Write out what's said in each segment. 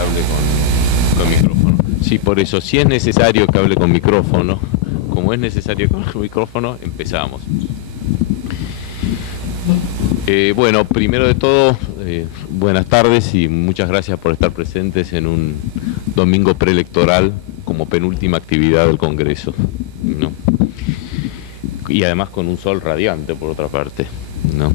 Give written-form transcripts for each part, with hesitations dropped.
hable con micrófono. Sí, por eso, si es necesario que hable con micrófono, como es necesario que hable con micrófono, empezamos. Bueno, primero de todo, buenas tardes y muchas gracias por estar presentes en un domingo preelectoral como penúltima actividad del Congreso, ¿no? Y además con un sol radiante por otra parte, ¿no?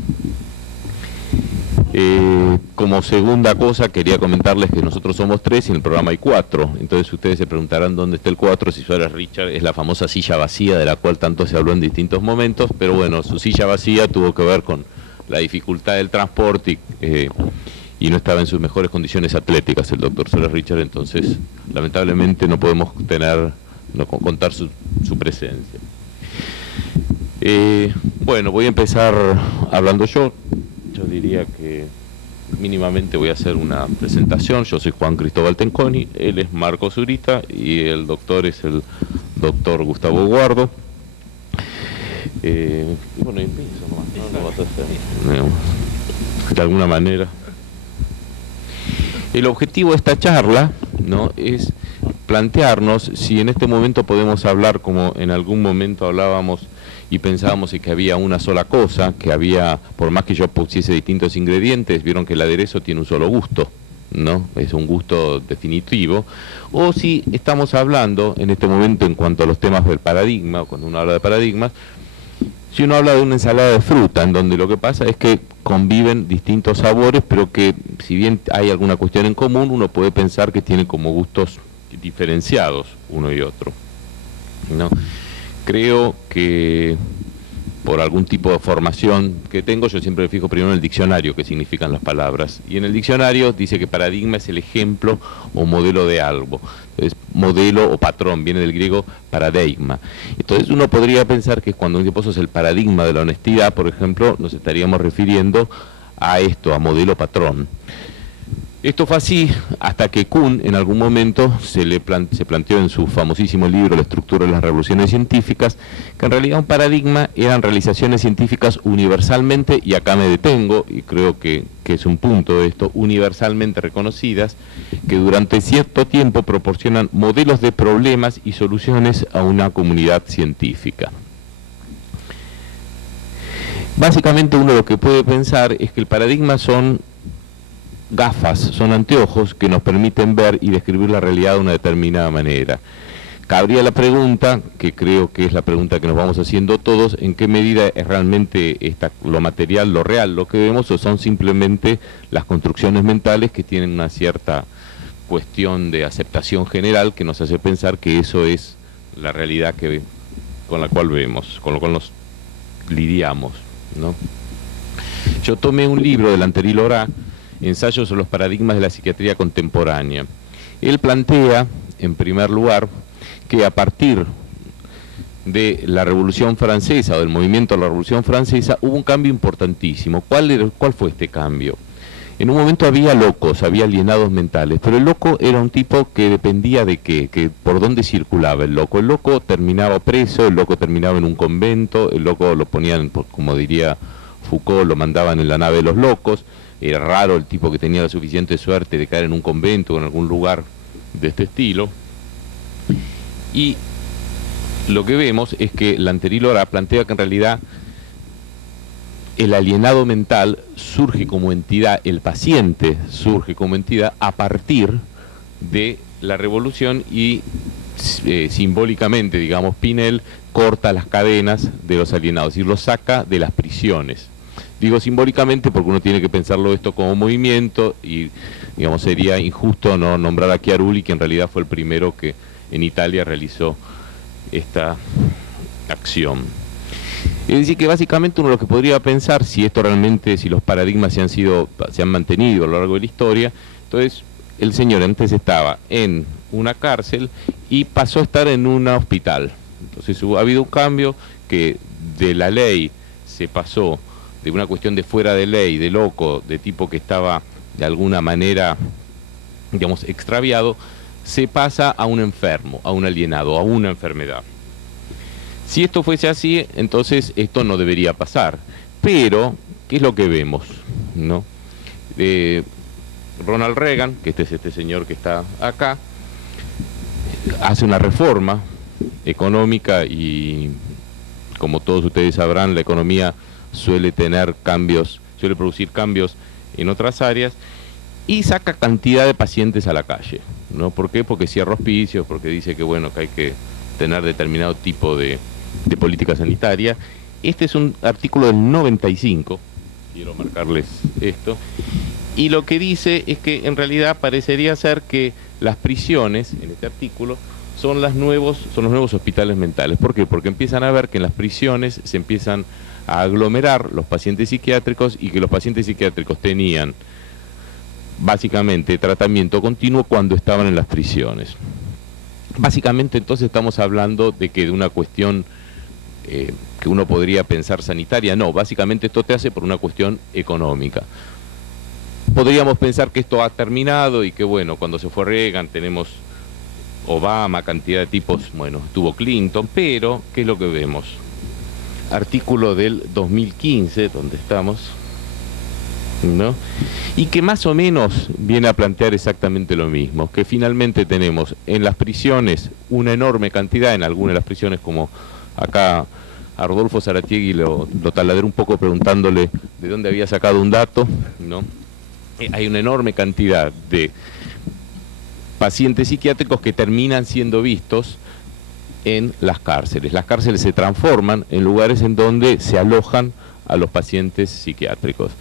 Como segunda cosa quería comentarles que nosotros somos 3 y en el programa hay 4, entonces ustedes se preguntarán dónde está el 4, si Suárez Richard es la famosa silla vacía de la cual tanto se habló en distintos momentos, pero bueno, su silla vacía tuvo que ver con la dificultad del transporte y no estaba en sus mejores condiciones atléticas el doctor Suárez Richard, entonces lamentablemente no podemos contar su presencia. Bueno, voy a empezar hablando yo diría que mínimamente voy a hacer una presentación. Yo soy Juan Cristóbal Tenconi, él es Marco Zurita y el doctor es el doctor Gustavo Guardo. Y bueno, empiezo nomás, ¿no? Lo vas a hacer de alguna manera. El objetivo de esta charla, ¿no?, es plantearnos si en este momento podemos hablar como en algún momento hablábamos y pensábamos que había una sola cosa, que había, por más que yo pusiese distintos ingredientes, vieron que el aderezo tiene un solo gusto, ¿no? Es un gusto definitivo. O si estamos hablando en este momento en cuanto a los temas del paradigma, cuando uno habla de paradigmas, si uno habla de una ensalada de fruta, en donde lo que pasa es que conviven distintos sabores, pero que si bien hay alguna cuestión en común, uno puede pensar que tiene como gustos diferenciados uno y otro, ¿no? Creo que por algún tipo de formación que tengo, yo siempre me fijo primero en el diccionario, qué significan las palabras. Y en el diccionario dice que paradigma es el ejemplo o modelo de algo. Entonces, modelo o patrón, viene del griego paradigma. Entonces uno podría pensar que cuando un tipo es el paradigma de la honestidad, por ejemplo, nos estaríamos refiriendo a esto, a modelo patrón. Esto fue así hasta que Kuhn en algún momento se planteó en su famosísimo libro La estructura de las revoluciones científicas, que en realidad un paradigma eran realizaciones científicas universalmente, y acá me detengo, y creo que es un punto de esto, universalmente reconocidas, que durante cierto tiempo proporcionan modelos de problemas y soluciones a una comunidad científica. Básicamente uno lo que puede pensar es que el paradigma son gafas, son anteojos que nos permiten ver y describir la realidad de una determinada manera. Cabría la pregunta, que creo que es la pregunta que nos vamos haciendo todos, ¿en qué medida es realmente lo material, lo real, lo que vemos, o son simplemente las construcciones mentales que tienen una cierta cuestión de aceptación general que nos hace pensar que eso es la realidad con la cual vemos, con lo cual nos lidiamos, ¿no? Yo tomé un libro de Lanteri Lorá, Ensayos sobre los paradigmas de la psiquiatría contemporánea. Él plantea, en primer lugar, que a partir de la Revolución Francesa o del movimiento de la Revolución Francesa hubo un cambio importantísimo. ¿Cuál fue este cambio? En un momento había locos, había alienados mentales, pero el loco era un tipo que dependía de qué, que por dónde circulaba el loco. El loco terminaba preso, el loco terminaba en un convento, el loco lo ponían, como diría Foucault, lo mandaban en la nave de los locos. Era raro el tipo que tenía la suficiente suerte de caer en un convento o en algún lugar de este estilo. Y lo que vemos es que Lanteri Lorá plantea que en realidad el alienado mental surge como entidad, el paciente surge como entidad a partir de la revolución y simbólicamente, digamos, Pinel corta las cadenas de los alienados y los saca de las prisiones. Digo simbólicamente porque uno tiene que pensarlo esto como movimiento y, digamos, sería injusto no nombrar a Chiarulli, que en realidad fue el primero que en Italia realizó esta acción. Es decir, que básicamente uno lo que podría pensar, si esto realmente, si los paradigmas se han mantenido a lo largo de la historia, entonces el señor antes estaba en una cárcel y pasó a estar en un hospital. Entonces ha habido un cambio que de la ley se pasó de una cuestión de fuera de ley, de loco, de tipo que estaba de alguna manera, digamos, extraviado, se pasa a un enfermo, a un alienado, a una enfermedad. Si esto fuese así, entonces esto no debería pasar. Pero, ¿qué es lo que vemos?, ¿no? Ronald Reagan, que es este señor que está acá, hace una reforma económica y, como todos ustedes sabrán, la economía suele tener cambios, suele producir cambios en otras áreas, y saca cantidad de pacientes a la calle, ¿no? ¿Por qué? Porque cierra hospicios, porque dice que bueno, que hay que tener determinado tipo de política sanitaria. Este es un artículo del 95, quiero marcarles esto, y lo que dice es que en realidad parecería ser que las prisiones, en este artículo, son los nuevos hospitales mentales. ¿Por qué? Porque empiezan a ver que en las prisiones se empiezan a aglomerar los pacientes psiquiátricos y que los pacientes psiquiátricos tenían básicamente tratamiento continuo cuando estaban en las prisiones. Básicamente entonces estamos hablando de que de una cuestión que uno podría pensar sanitaria. No, básicamente esto te hace por una cuestión económica. Podríamos pensar que esto ha terminado y que bueno, cuando se fue Reagan tenemos Obama, cantidad de tipos, bueno, estuvo Clinton, pero ¿qué es lo que vemos? Artículo del 2015, donde estamos, ¿no? Y que más o menos viene a plantear exactamente lo mismo, que finalmente tenemos en las prisiones una enorme cantidad, en algunas de las prisiones, como acá a Rodolfo Zaratiegui lo taladré un poco preguntándole de dónde había sacado un dato, ¿no? Hay una enorme cantidad de pacientes psiquiátricos que terminan siendo vistos en las cárceles. Las cárceles se transforman en lugares en donde se alojan a los pacientes psiquiátricos.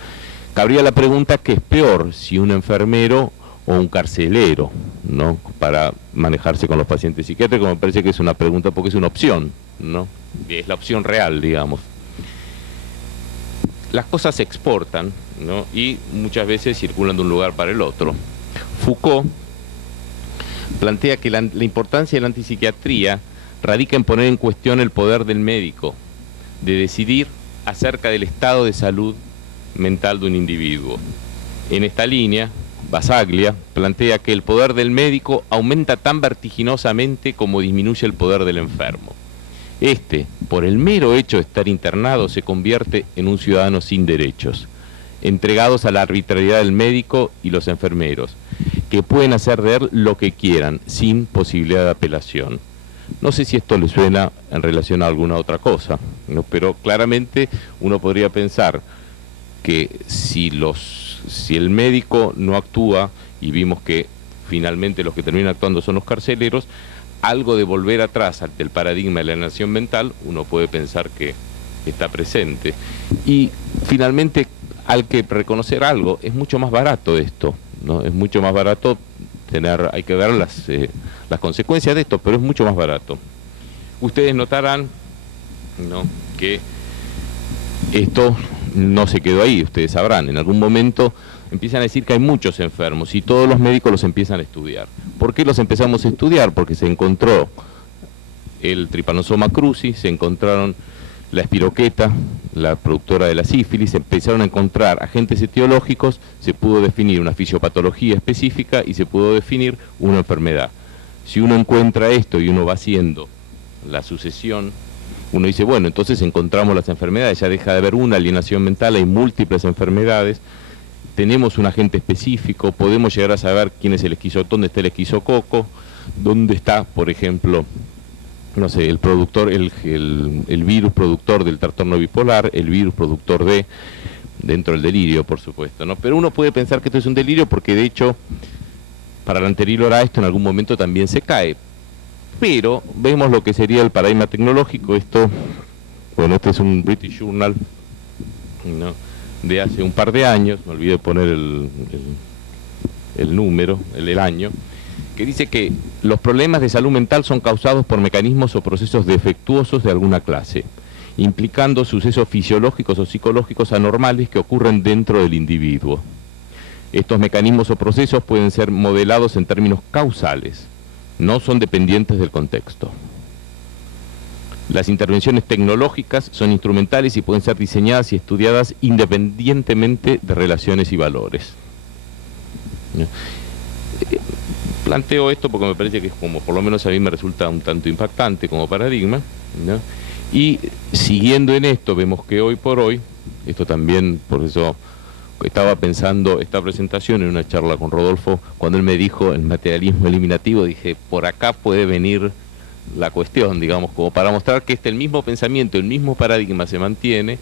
Cabría la pregunta, ¿qué es peor, si un enfermero o un carcelero, ¿no?, para manejarse con los pacientes psiquiátricos? Me parece que es una pregunta porque es una opción, ¿no? Es la opción real, digamos. Las cosas se exportan, ¿no?, y muchas veces circulan de un lugar para el otro. Foucault plantea que la importancia de la antipsiquiatría radica en poner en cuestión el poder del médico de decidir acerca del estado de salud mental de un individuo. En esta línea, Basaglia plantea que el poder del médico aumenta tan vertiginosamente como disminuye el poder del enfermo. Este, por el mero hecho de estar internado, se convierte en un ciudadano sin derechos, entregados a la arbitrariedad del médico y los enfermeros, que pueden hacer de él lo que quieran, sin posibilidad de apelación. No sé si esto le suena en relación a alguna otra cosa, ¿no?, pero claramente uno podría pensar que si el médico no actúa, y vimos que finalmente los que terminan actuando son los carceleros, algo de volver atrás ante el paradigma de la alienación mental, uno puede pensar que está presente. Y finalmente hay que reconocer algo, es mucho más barato esto, ¿no? Es mucho más barato hay que ver las consecuencias de esto, pero es mucho más barato. Ustedes notarán, ¿no?, que esto no se quedó ahí. Ustedes sabrán, en algún momento empiezan a decir que hay muchos enfermos y todos los médicos los empiezan a estudiar. ¿Por qué los empezamos a estudiar? Porque se encontró el Trypanosoma cruzi, se encontraron la espiroqueta, la productora de la sífilis, se empezaron a encontrar agentes etiológicos, se pudo definir una fisiopatología específica y se pudo definir una enfermedad. Si uno encuentra esto y uno va haciendo la sucesión, uno dice, bueno, entonces encontramos las enfermedades, ya deja de haber una alienación mental, hay múltiples enfermedades, tenemos un agente específico, podemos llegar a saber quién es el dónde está el esquizococo, dónde está, por ejemplo, no sé, el productor, el virus productor del trastorno bipolar, el virus productor dentro del delirio, por supuesto, ¿no? Pero uno puede pensar que esto es un delirio porque, de hecho, para la anterior a esto en algún momento también se cae. Pero vemos lo que sería el paradigma tecnológico. Esto, bueno, este es un British Journal, ¿no?, de hace un par de años, me olvidé de poner el número, el año, que dice que los problemas de salud mental son causados por mecanismos o procesos defectuosos de alguna clase, implicando sucesos fisiológicos o psicológicos anormales que ocurren dentro del individuo. Estos mecanismos o procesos pueden ser modelados en términos causales, no son dependientes del contexto. Las intervenciones tecnológicas son instrumentales y pueden ser diseñadas y estudiadas independientemente de relaciones y valores. Planteo esto porque me parece que es como, por lo menos a mí me resulta un tanto impactante como paradigma, ¿no? Y siguiendo en esto, vemos que hoy por hoy, esto también, por eso estaba pensando esta presentación en una charla con Rodolfo, cuando él me dijo el materialismo eliminativo, dije, por acá puede venir la cuestión, digamos, como para mostrar que el mismo pensamiento, el mismo paradigma se mantiene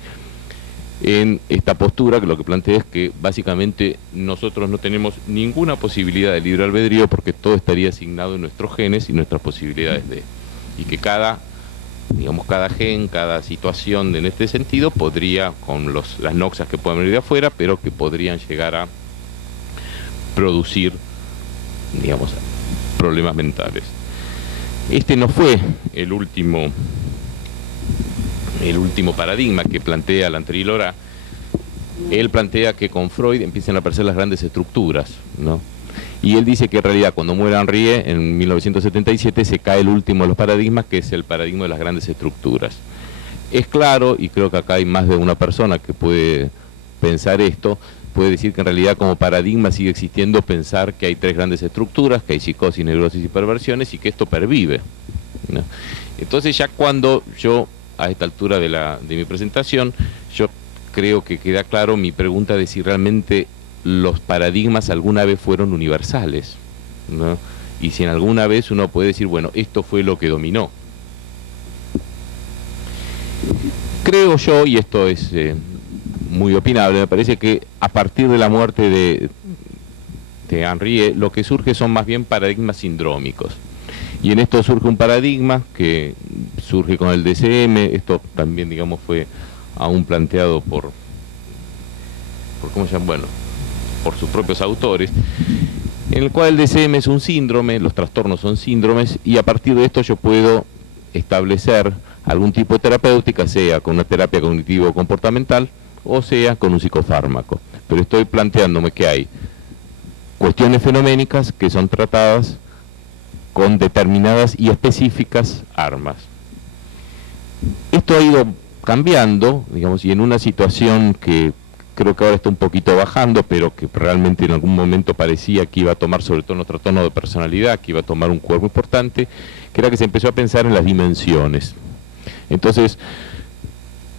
en esta postura, que lo que plantea es que básicamente nosotros no tenemos ninguna posibilidad de libre albedrío porque todo estaría asignado en nuestros genes y nuestras posibilidades y que cada gen, cada situación en este sentido podría, con las noxas que pueden venir de afuera, pero que podrían llegar a producir, digamos, problemas mentales. Este no fue el último paradigma que plantea Lantrey-Lora. Él plantea que con Freud empiezan a aparecer las grandes estructuras, ¿no? Y él dice que en realidad cuando muere Henriet en 1977 se cae el último de los paradigmas, que es el paradigma de las grandes estructuras. Es claro, y creo que acá hay más de una persona que puede pensar esto, puede decir que en realidad como paradigma sigue existiendo pensar que hay tres grandes estructuras, que hay psicosis, neurosis y perversiones, y que esto pervive, ¿no? Entonces ya cuando yo, a esta altura de mi presentación, yo creo que queda claro mi pregunta de si realmente los paradigmas alguna vez fueron universales, ¿no? Y si en alguna vez uno puede decir, bueno, esto fue lo que dominó. Creo yo, y esto es muy opinable, me parece que a partir de la muerte de Henriet, lo que surge son más bien paradigmas sindrómicos. Y en esto surge un paradigma que surge con el DSM, esto también, digamos, fue aún planteado por ¿cómo se llama? Bueno, por sus propios autores, en el cual el DSM es un síndrome, los trastornos son síndromes, y a partir de esto yo puedo establecer algún tipo de terapéutica, sea con una terapia cognitivo-comportamental, o sea con un psicofármaco. Pero estoy planteándome que hay cuestiones fenoménicas que son tratadas con determinadas y específicas armas. Esto ha ido cambiando, digamos, y en una situación que creo que ahora está un poquito bajando, pero que realmente en algún momento parecía que iba a tomar, sobre todo en otro tono de personalidad, que iba a tomar un cuerpo importante, que era que se empezó a pensar en las dimensiones. Entonces,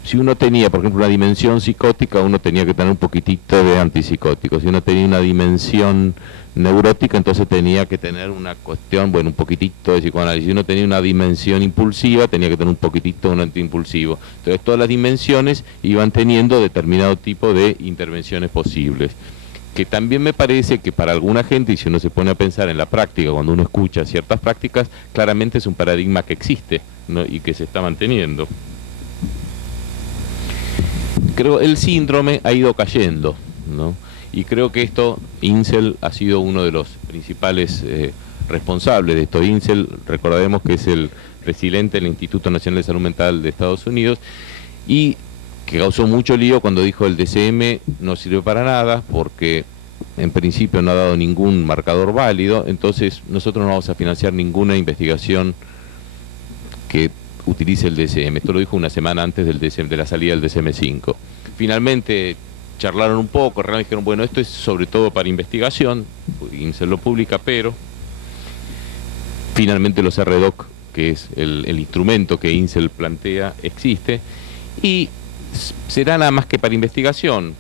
si uno tenía, por ejemplo, una dimensión psicótica, uno tenía que tener un poquitito de antipsicótico. Si uno tenía una dimensión neurótica, entonces tenía que tener una cuestión, bueno, un poquitito de psicoanálisis. Si uno tenía una dimensión impulsiva, tenía que tener un poquitito de un antiimpulsivo. Entonces todas las dimensiones iban teniendo determinado tipo de intervenciones posibles. Que también me parece que para alguna gente, y si uno se pone a pensar en la práctica, cuando uno escucha ciertas prácticas, claramente es un paradigma que existe, ¿no? Y que se está manteniendo. Creo el síndrome ha ido cayendo, ¿no? Y creo que esto, Insel ha sido uno de los principales responsables de esto. Insel, recordemos que es el presidente del Instituto Nacional de Salud Mental de Estados Unidos, y que causó mucho lío cuando dijo el DSM no sirve para nada, porque en principio no ha dado ningún marcador válido, entonces nosotros no vamos a financiar ninguna investigación que utilice el DSM. Esto lo dijo una semana antes del DSM, de la salida del DSM-5. Finalmente charlaron un poco, realmente dijeron, bueno, esto es sobre todo para investigación, INSEL lo publica, pero finalmente los RDoc, que es el instrumento que INSEL plantea, existe, y será nada más que para investigación,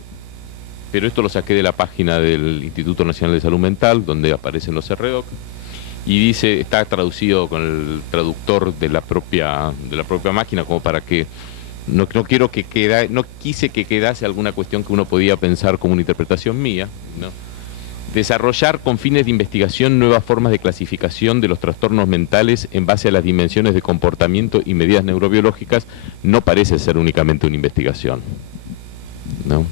pero esto lo saqué de la página del Instituto Nacional de Salud Mental, donde aparecen los RDoc, y dice, está traducido con el traductor de la propia máquina, como para que no quise que quedase alguna cuestión que uno podía pensar como una interpretación mía, ¿no? Desarrollar con fines de investigación nuevas formas de clasificación de los trastornos mentales en base a las dimensiones de comportamiento y medidas neurobiológicas no parece ser únicamente una investigación, ¿no?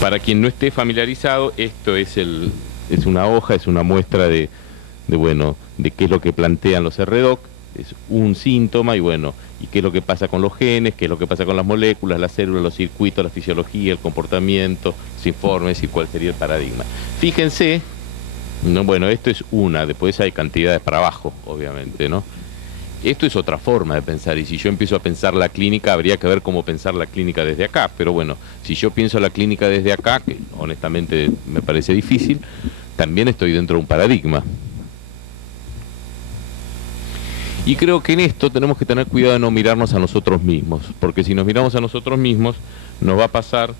Para quien no esté familiarizado, esto es una hoja, es una muestra de qué es lo que plantean los RDoc, es un síntoma, y bueno, y qué es lo que pasa con los genes, qué es lo que pasa con las moléculas, las células, los circuitos, la fisiología, el comportamiento, los informes y cuál sería el paradigma. Fíjense, ¿no? Bueno, esto es una, después hay cantidades para abajo, obviamente, ¿no? Esto es otra forma de pensar, y si yo empiezo a pensar la clínica, habría que ver cómo pensar la clínica desde acá, pero bueno, si yo pienso la clínica desde acá, que honestamente me parece difícil, también estoy dentro de un paradigma. Y creo que en esto tenemos que tener cuidado de no mirarnos a nosotros mismos, porque si nos miramos a nosotros mismos, nos va a pasar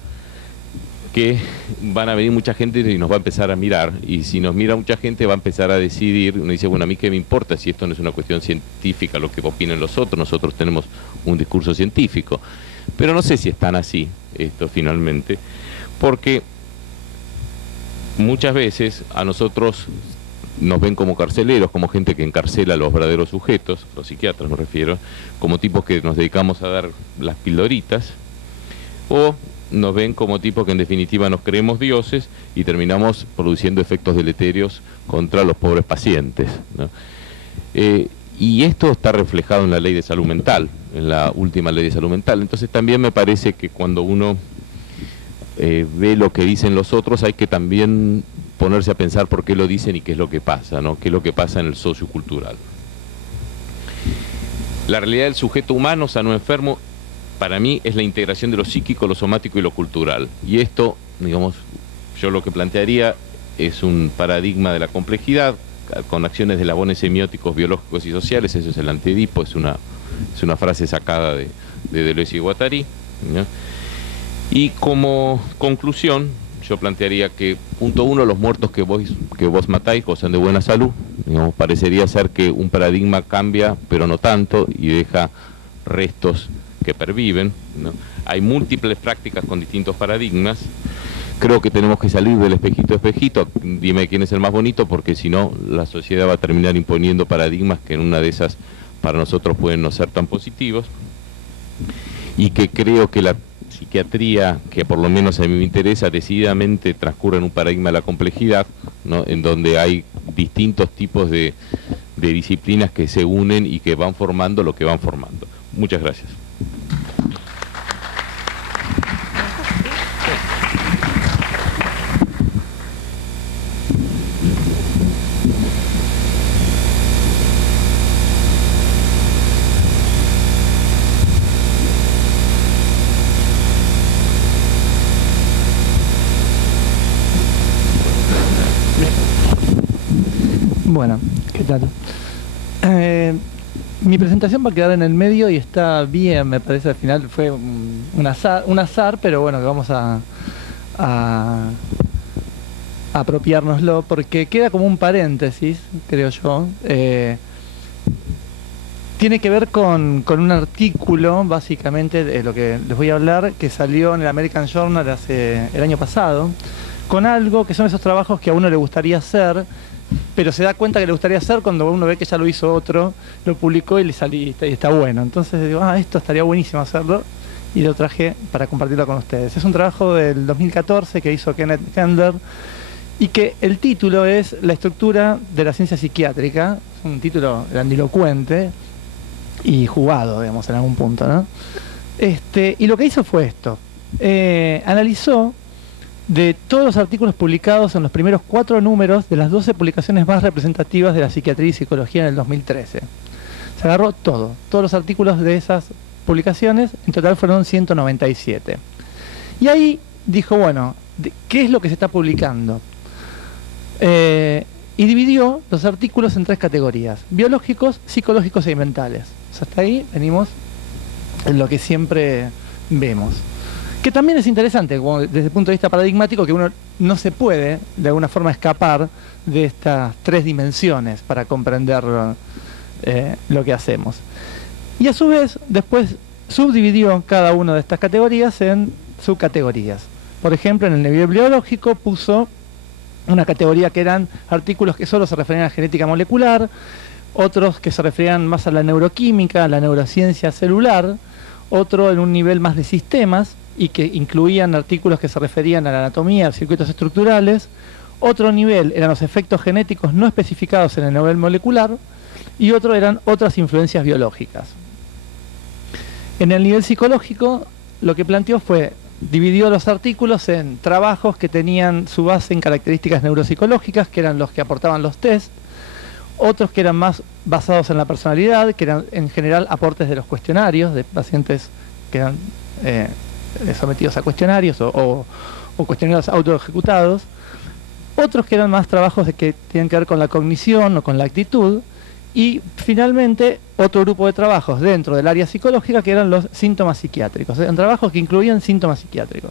que van a venir mucha gente y nos va a empezar a mirar, y si nos mira mucha gente va a empezar a decidir. Uno dice, bueno, a mí qué me importa si esto no es una cuestión científica lo que opinen los otros, nosotros tenemos un discurso científico, pero no sé si es tan así esto finalmente, porque muchas veces a nosotros nos ven como carceleros, como gente que encarcela a los verdaderos sujetos, los psiquiatras me refiero, como tipos que nos dedicamos a dar las pildoritas, o nos ven como tipos que en definitiva nos creemos dioses y terminamos produciendo efectos deleterios contra los pobres pacientes, ¿no? Y esto está reflejado en la ley de salud mental, en la última ley de salud mental. Entonces también me parece que cuando uno ve lo que dicen los otros, hay que también ponerse a pensar por qué lo dicen y qué es lo que pasa, ¿no? Qué es lo que pasa en el sociocultural. La realidad del sujeto humano sano o enfermo, para mí, es la integración de lo psíquico, lo somático y lo cultural. Y esto, digamos, yo lo que plantearía es un paradigma de la complejidad, con acciones de eslabones semióticos, biológicos y sociales. Eso es el Anti-Edipo, es una frase sacada de Deleuze y Guattari, ¿no? Y como conclusión, yo plantearía que, punto uno, los muertos que vos matáis gozan de buena salud. Digamos, parecería ser que un paradigma cambia, pero no tanto, y deja restos que perviven, ¿no? Hay múltiples prácticas con distintos paradigmas. Creo que tenemos que salir del espejito, dime quién es el más bonito, porque si no, la sociedad va a terminar imponiendo paradigmas que en una de esas para nosotros pueden no ser tan positivos, y que creo que la psiquiatría, que por lo menos a mí me interesa, decididamente transcurre en un paradigma de la complejidad, ¿no? En donde hay distintos tipos de disciplinas que se unen y que van formando lo que van formando. Muchas gracias. Bueno, ¿qué tal? Mi presentación va a quedar en el medio y está bien, me parece. Al final fue un azar, pero bueno, que vamos a apropiárnoslo, porque queda como un paréntesis, creo yo. Tiene que ver con un artículo, básicamente, de lo que les voy a hablar, que salió en el American Journal el año pasado, con algo que son esos trabajos que a uno le gustaría hacer, pero se da cuenta que le gustaría hacer cuando uno ve que ya lo hizo otro, lo publicó y le salí, y está bueno. Entonces digo, esto estaría buenísimo hacerlo, y lo traje para compartirlo con ustedes. Es un trabajo del 2014 que hizo Kenneth Handler, y que el título es La estructura de la ciencia psiquiátrica. Es un título grandilocuente y jugado, digamos, en algún punto, ¿no? Y lo que hizo fue esto. Analizó de todos los artículos publicados en los primeros 4 números de las 12 publicaciones más representativas de la psiquiatría y psicología en el 2013. Se agarró todos los artículos de esas publicaciones, en total fueron 197. Y ahí dijo, bueno, ¿qué es lo que se está publicando? Y dividió los artículos en 3 categorías: biológicos, psicológicos y mentales. O sea, hasta ahí venimos en lo que siempre vemos. Que también es interesante, desde el punto de vista paradigmático, que uno no se puede, de alguna forma, escapar de estas 3 dimensiones para comprender lo que hacemos. Y a su vez, después subdividió cada una de estas categorías en subcategorías. Por ejemplo, en el nivel biológico puso una categoría que eran artículos que solo se referían a genética molecular, otros que se referían más a la neuroquímica, a la neurociencia celular, otro en un nivel más de sistemas, y que incluían artículos que se referían a la anatomía, a circuitos estructurales. Otro nivel eran los efectos genéticos no especificados en el nivel molecular, y otro eran otras influencias biológicas. En el nivel psicológico, lo que planteó fue, dividió los artículos en trabajos que tenían su base en características neuropsicológicas, que eran los que aportaban los test, otros que eran más basados en la personalidad, que eran en general aportes de los cuestionarios, de pacientes que eran sometidos a cuestionarios o cuestionarios autoejecutados, otros que eran más trabajos que tenían que ver con la cognición o con la actitud, y finalmente otro grupo de trabajos dentro del área psicológica que eran los síntomas psiquiátricos. Eran trabajos que incluían síntomas psiquiátricos.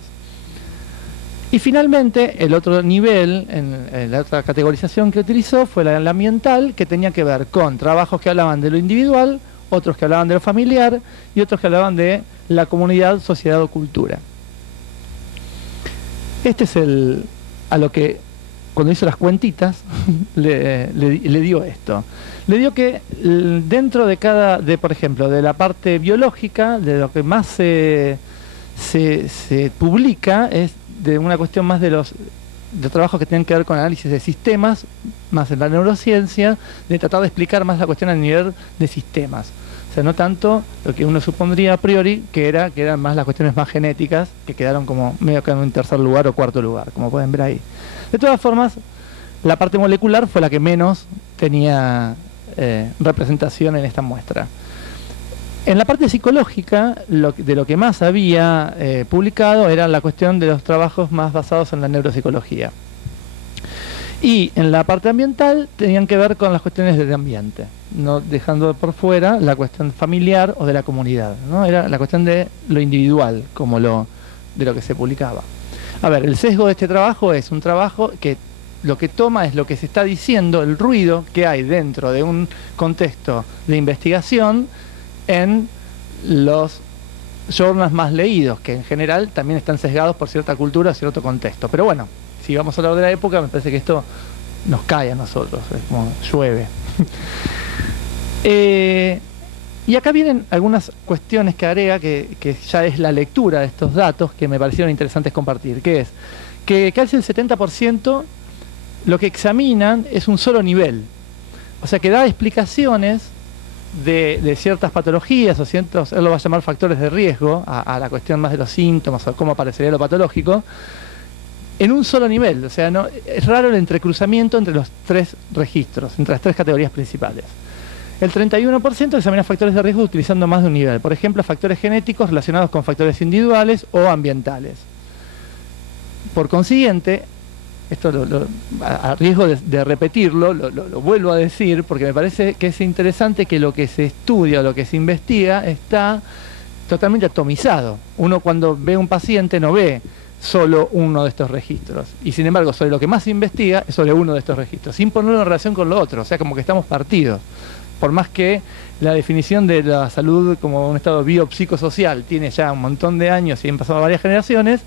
Y finalmente, el otro nivel, en la otra categorización que utilizó fue la ambiental, que tenía que ver con trabajos que hablaban de lo individual, otros que hablaban de lo familiar y otros que hablaban de la comunidad, sociedad o cultura. Este es a lo que, cuando hizo las cuentitas, le dio esto. Le dio que dentro de por ejemplo, de la parte biológica, de lo que más se publica es de una cuestión más de trabajos que tienen que ver con análisis de sistemas, más en la neurociencia, de tratar de explicar más la cuestión a nivel de sistemas. O sea, no tanto lo que uno supondría a priori, que eran más las cuestiones más genéticas, que quedaron como medio que en un tercer lugar o cuarto lugar, como pueden ver ahí. De todas formas, la parte molecular fue la que menos tenía representación en esta muestra. En la parte psicológica, de lo que más había publicado era la cuestión de los trabajos más basados en la neuropsicología. Y en la parte ambiental tenían que ver con las cuestiones del ambiente, no dejando por fuera la cuestión familiar o de la comunidad, ¿no? Era la cuestión de lo individual, como de lo que se publicaba. A ver, el sesgo de este trabajo es un trabajo que lo que toma es lo que se está diciendo, el ruido que hay dentro de un contexto de investigación en los journals más leídos, que en general también están sesgados por cierta cultura o cierto contexto. Pero bueno, si vamos a hablar de la época, me parece que esto nos cae a nosotros, es como llueve. Y acá vienen algunas cuestiones que agrega, que ya es la lectura de estos datos que me parecieron interesantes compartir, que es que casi el 70% lo que examinan es un solo nivel. O sea, que da explicaciones de ciertas patologías o ciertos, él lo va a llamar factores de riesgo, a la cuestión más de los síntomas o cómo aparecería lo patológico, en un solo nivel. O sea, no, es raro el entrecruzamiento entre los tres registros, entre las tres categorías principales. El 31% examina factores de riesgo utilizando más de un nivel. Por ejemplo, factores genéticos relacionados con factores individuales o ambientales. Por consiguiente, esto a riesgo de repetirlo, lo vuelvo a decir porque me parece que es interesante que lo que se estudia o lo que se investiga está totalmente atomizado. Uno cuando ve un paciente no ve solo uno de estos registros, y sin embargo sobre lo que más se investiga es sobre uno de estos registros, sin ponerlo en relación con lo otro, o sea, como que estamos partidos. Por más que la definición de la salud como un estado biopsicosocial tiene ya un montón de años y han pasado varias generaciones,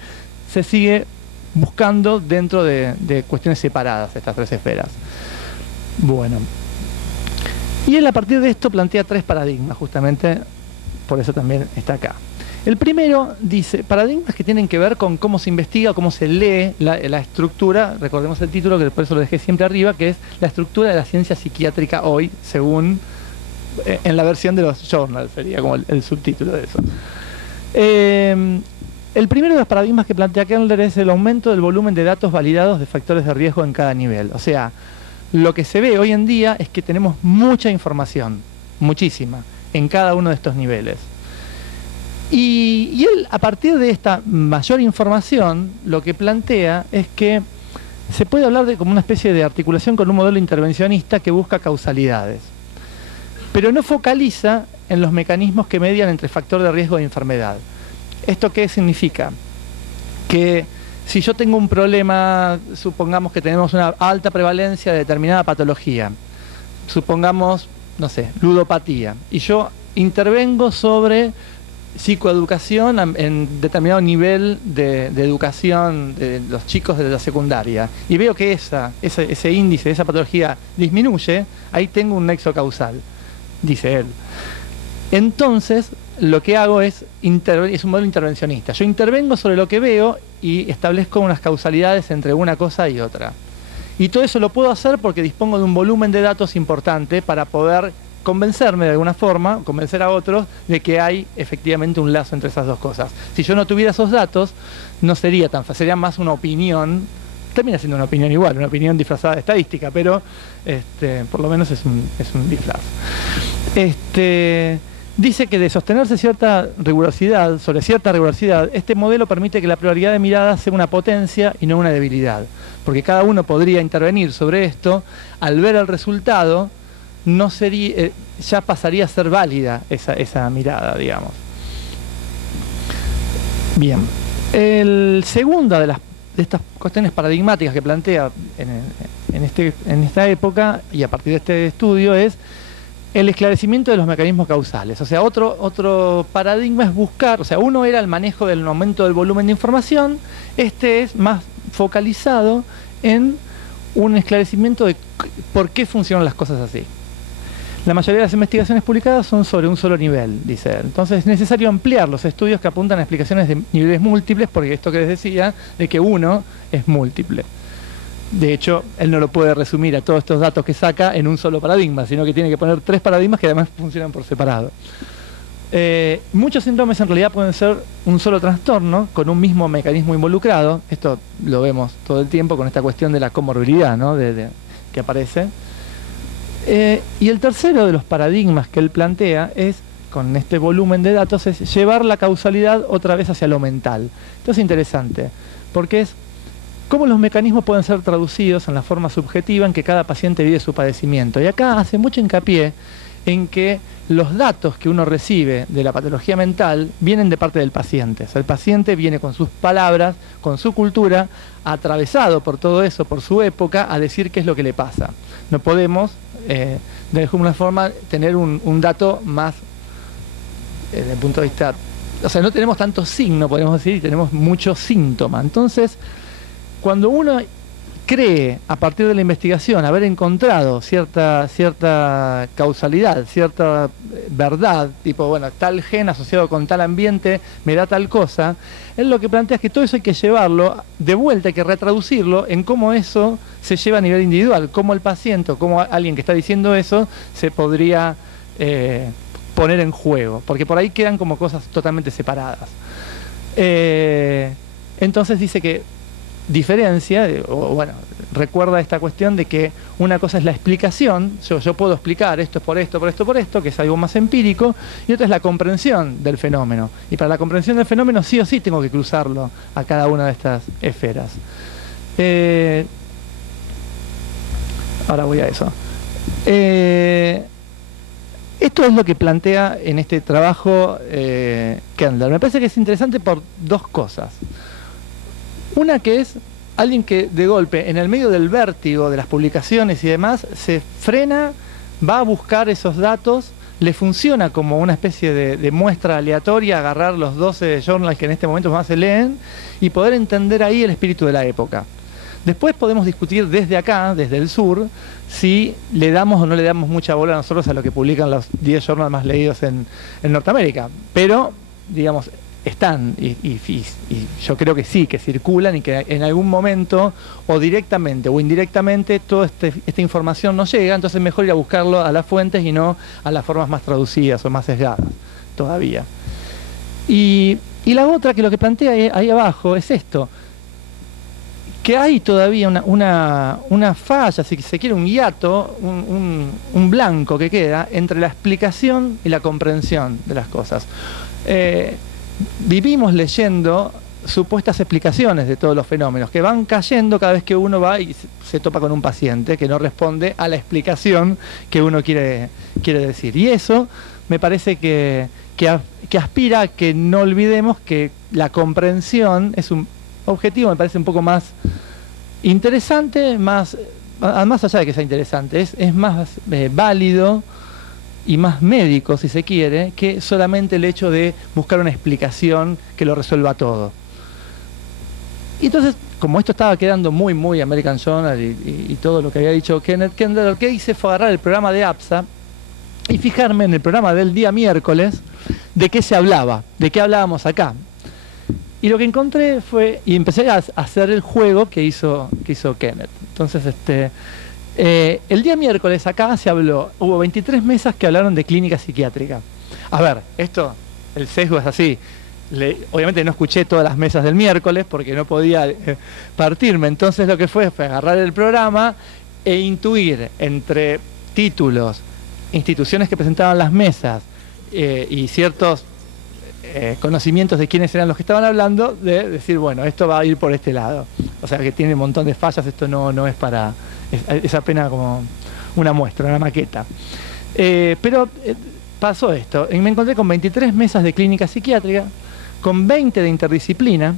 se sigue buscando dentro de cuestiones separadas estas tres esferas. Bueno, y él a partir de esto plantea tres paradigmas, justamente por eso también está acá. El primero dice paradigmas que tienen que ver con cómo se investiga, cómo se lee la estructura, recordemos el título que por eso lo dejé siempre arriba, que es la estructura de la ciencia psiquiátrica hoy, según en la versión de los journals, sería como el subtítulo de eso. El primero de los paradigmas que plantea Kendler es el aumento del volumen de datos validados de factores de riesgo en cada nivel. O sea, lo que se ve hoy en día es que tenemos mucha información, muchísima, en cada uno de estos niveles. Y él, a partir de esta mayor información, lo que plantea es que se puede hablar de como una especie de articulación con un modelo intervencionista que busca causalidades, pero no focaliza en los mecanismos que median entre factor de riesgo y enfermedad. ¿Esto qué significa? Que si yo tengo un problema, supongamos que tenemos una alta prevalencia de determinada patología, supongamos, no sé, ludopatía, y yo intervengo sobre psicoeducación en determinado nivel de educación de los chicos de la secundaria, y veo que ese índice de esa patología disminuye, ahí tengo un nexo causal, dice él. Entonces, lo que hago es un modelo intervencionista. Yo intervengo sobre lo que veo y establezco unas causalidades entre una cosa y otra. Y todo eso lo puedo hacer porque dispongo de un volumen de datos importante para poder convencerme de alguna forma, convencer a otros de que hay efectivamente un lazo entre esas dos cosas. Si yo no tuviera esos datos, no sería tan fácil, sería más una opinión, termina siendo una opinión igual, una opinión disfrazada de estadística, pero por lo menos es un disfraz. Dice que de sostenerse cierta rigurosidad, sobre cierta rigurosidad, este modelo permite que la pluralidad de miradas sea una potencia y no una debilidad, porque cada uno podría intervenir sobre esto al ver el resultado no sería, ya pasaría a ser válida esa mirada, digamos. Bien. El segundo de estas cuestiones paradigmáticas que plantea en esta época y a partir de este estudio es el esclarecimiento de los mecanismos causales. O sea, otro paradigma es buscar, o sea, uno era el manejo del aumento del volumen de información, este es más focalizado en un esclarecimiento de por qué funcionan las cosas así. La mayoría de las investigaciones publicadas son sobre un solo nivel, dice él. Entonces es necesario ampliar los estudios que apuntan a explicaciones de niveles múltiples, porque esto que les decía, de que uno es múltiple. De hecho, él no lo puede resumir a todos estos datos que saca en un solo paradigma, sino que tiene que poner 3 paradigmas que además funcionan por separado. Muchos síndromes en realidad pueden ser un solo trastorno con un mismo mecanismo involucrado. Esto lo vemos todo el tiempo con esta cuestión de la comorbilidad, ¿no? que aparece. Y el tercero de los paradigmas que él plantea es, con este volumen de datos, es llevar la causalidad otra vez hacia lo mental. Esto es interesante, porque es cómo los mecanismos pueden ser traducidos en la forma subjetiva en que cada paciente vive su padecimiento. Y acá hace mucho hincapié en que los datos que uno recibe de la patología mental vienen de parte del paciente. O sea, el paciente viene con sus palabras, con su cultura, atravesado por todo eso, por su época, a decir qué es lo que le pasa. No podemos, de alguna forma, tener un dato más, desde el punto de vista... O sea, no tenemos tanto signo, podemos decir, y tenemos mucho síntoma. Entonces, cuando uno cree, a partir de la investigación, haber encontrado cierta causalidad, cierta verdad, tipo, bueno, tal gen asociado con tal ambiente me da tal cosa, él lo que plantea es que todo eso hay que llevarlo de vuelta, hay que retraducirlo en cómo eso se lleva a nivel individual, cómo el paciente o cómo alguien que está diciendo eso se podría poner en juego, porque por ahí quedan como cosas totalmente separadas. Entonces dice que diferencia, o bueno, recuerda esta cuestión de que una cosa es la explicación, yo puedo explicar esto es por esto, por esto, por esto, que es algo más empírico, y otra es la comprensión del fenómeno. Y para la comprensión del fenómeno sí o sí tengo que cruzarlo a cada una de estas esferas. Ahora voy a eso. Esto es lo que plantea en este trabajo Kendall. Me parece que es interesante por 2 cosas. Una que es alguien que de golpe, en el medio del vértigo de las publicaciones y demás, se frena, va a buscar esos datos, le funciona como una especie de muestra aleatoria, agarrar los 12 journals que en este momento más se leen y poder entender ahí el espíritu de la época. Después podemos discutir desde acá, desde el sur, si le damos o no le damos mucha bola a nosotros a lo que publican los 10 journals más leídos en Norteamérica. Pero, digamos, están, y yo creo que sí, que circulan y que en algún momento, o directamente o indirectamente, toda esta información nos llega, entonces es mejor ir a buscarlo a las fuentes y no a las formas más traducidas o más sesgadas todavía. Y la otra, que lo que plantea ahí abajo es esto, que hay todavía una falla, si se quiere, un hiato, un blanco que queda entre la explicación y la comprensión de las cosas. Vivimos leyendo supuestas explicaciones de todos los fenómenos que van cayendo cada vez que uno va y se topa con un paciente que no responde a la explicación que uno quiere decir. Y eso me parece que aspira a que no olvidemos que la comprensión es un objetivo, me parece un poco más interesante, más allá de que sea interesante, es más válido y más médico, si se quiere, que solamente el hecho de buscar una explicación que lo resuelva todo. Y entonces, como esto estaba quedando muy American Journal y todo lo que había dicho Kenneth Kendall, lo que hice fue agarrar el programa de APSA y fijarme en el programa del día miércoles de qué se hablaba, de qué hablábamos acá. Y lo que encontré fue, y empecé a hacer el juego que hizo Kenneth. Entonces, el día miércoles acá se habló, hubo 23 mesas que hablaron de clínica psiquiátrica. A ver, el sesgo es así. Obviamente no escuché todas las mesas del miércoles porque no podía partirme. Entonces lo que fue agarrar el programa e intuir entre títulos, instituciones que presentaban las mesas y ciertos conocimientos de quiénes eran los que estaban hablando, de decir, bueno, esto va a ir por este lado. O sea que tiene un montón de fallas, esto no es para... Es apenas como una muestra, una maqueta. Pero pasó esto, y me encontré con 23 mesas de clínica psiquiátrica, con 20 de interdisciplina,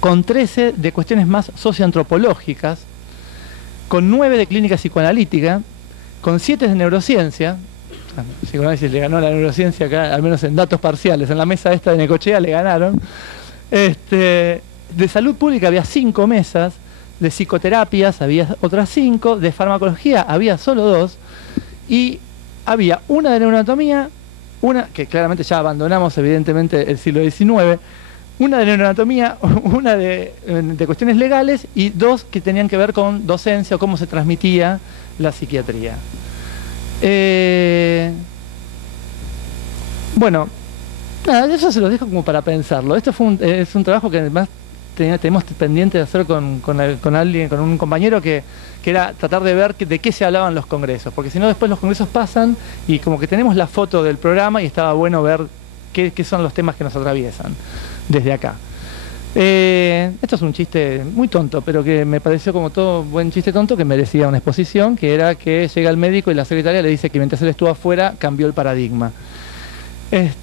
con 13 de cuestiones más socioantropológicas, con 9 de clínica psicoanalítica, con 7 de neurociencia. Psicoanálisis le ganó a la neurociencia acá, al menos en datos parciales. En la mesa esta de Necochea le ganaron. De salud pública había 5 mesas, de psicoterapias había otras 5, de farmacología había solo 2, y había una de neuroanatomía, una que claramente ya abandonamos evidentemente el siglo XIX, una de neuroanatomía, una de cuestiones legales y 2 que tenían que ver con docencia o cómo se transmitía la psiquiatría. Bueno, nada, eso se los dejo como para pensarlo. Esto es un trabajo que además tenemos pendiente de hacer con alguien, con un compañero que era tratar de ver de qué se hablaban los congresos, porque si no después los congresos pasan y como que tenemos la foto del programa y estaba bueno ver qué son los temas que nos atraviesan desde acá. Esto es un chiste muy tonto, pero que me pareció como todo buen chiste tonto que merecía una exposición, que era que llega el médico y la secretaria le dice que mientras él estuvo afuera cambió el paradigma.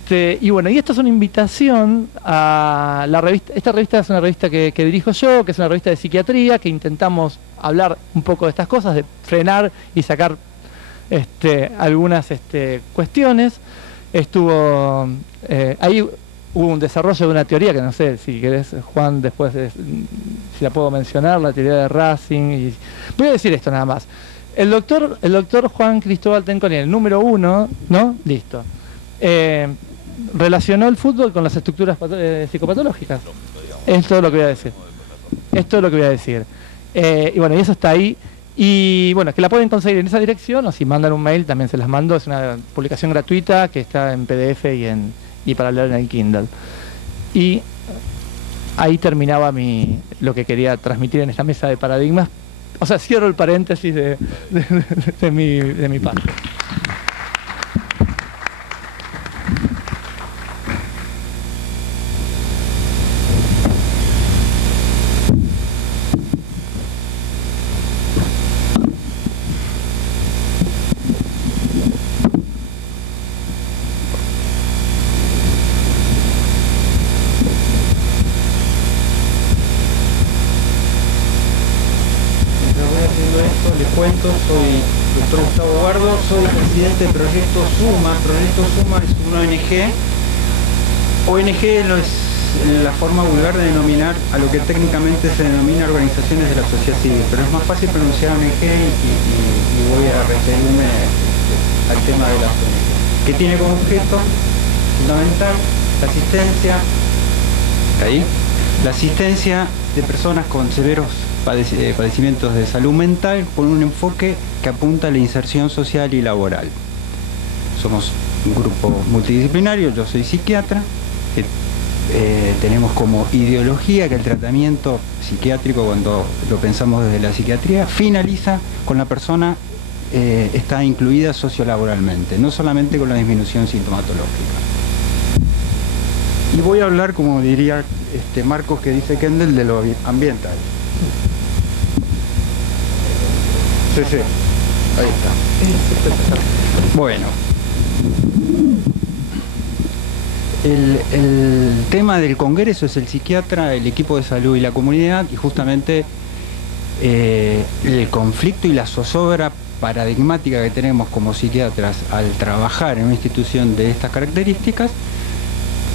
Y bueno, y esto es una invitación a la revista. Esta revista es una revista que dirijo yo, que es una revista de psiquiatría, que intentamos hablar un poco de estas cosas, de frenar y sacar algunas cuestiones. Estuvo ahí hubo un desarrollo de una teoría que no sé si querés, Juan, después si la puedo mencionar, la teoría de Racing. Y voy a decir esto nada más. El doctor Juan Cristóbal Tenconi, el número 1, ¿no? Listo. Relacionó el fútbol con las estructuras psicopatológicas. Es todo lo que voy a decir. Es todo lo que voy a decir. Y bueno, y eso está ahí. Y bueno, que la pueden conseguir en esa dirección, o si mandan un mail también se las mando. Es una publicación gratuita que está en PDF y para leer en el Kindle. Y ahí terminaba lo que quería transmitir en esta mesa de paradigmas. O sea, cierro el paréntesis de mi parte. Soy doctor Gustavo Bardo, soy presidente del Proyecto Suma. Proyecto Suma es una ONG. ONG no es la forma vulgar de denominar a lo que técnicamente se denomina organizaciones de la sociedad civil, pero es más fácil pronunciar ONG y voy a referirme al tema de las ONG, que tiene como objeto fundamental la asistencia de personas con severos padecimientos de salud mental con un enfoque que apunta a la inserción social y laboral. Somos un grupo multidisciplinario, yo soy psiquiatra, que tenemos como ideología que el tratamiento psiquiátrico, cuando lo pensamos desde la psiquiatría, finaliza con la persona está incluida sociolaboralmente, no solamente con la disminución sintomatológica. Y voy a hablar, como diría Marcos, que dice Kendall, de lo ambiental. Sí, ahí está. Bueno, el tema del congreso es el psiquiatra, el equipo de salud y la comunidad, y justamente el conflicto y la zozobra paradigmática que tenemos como psiquiatras al trabajar en una institución de estas características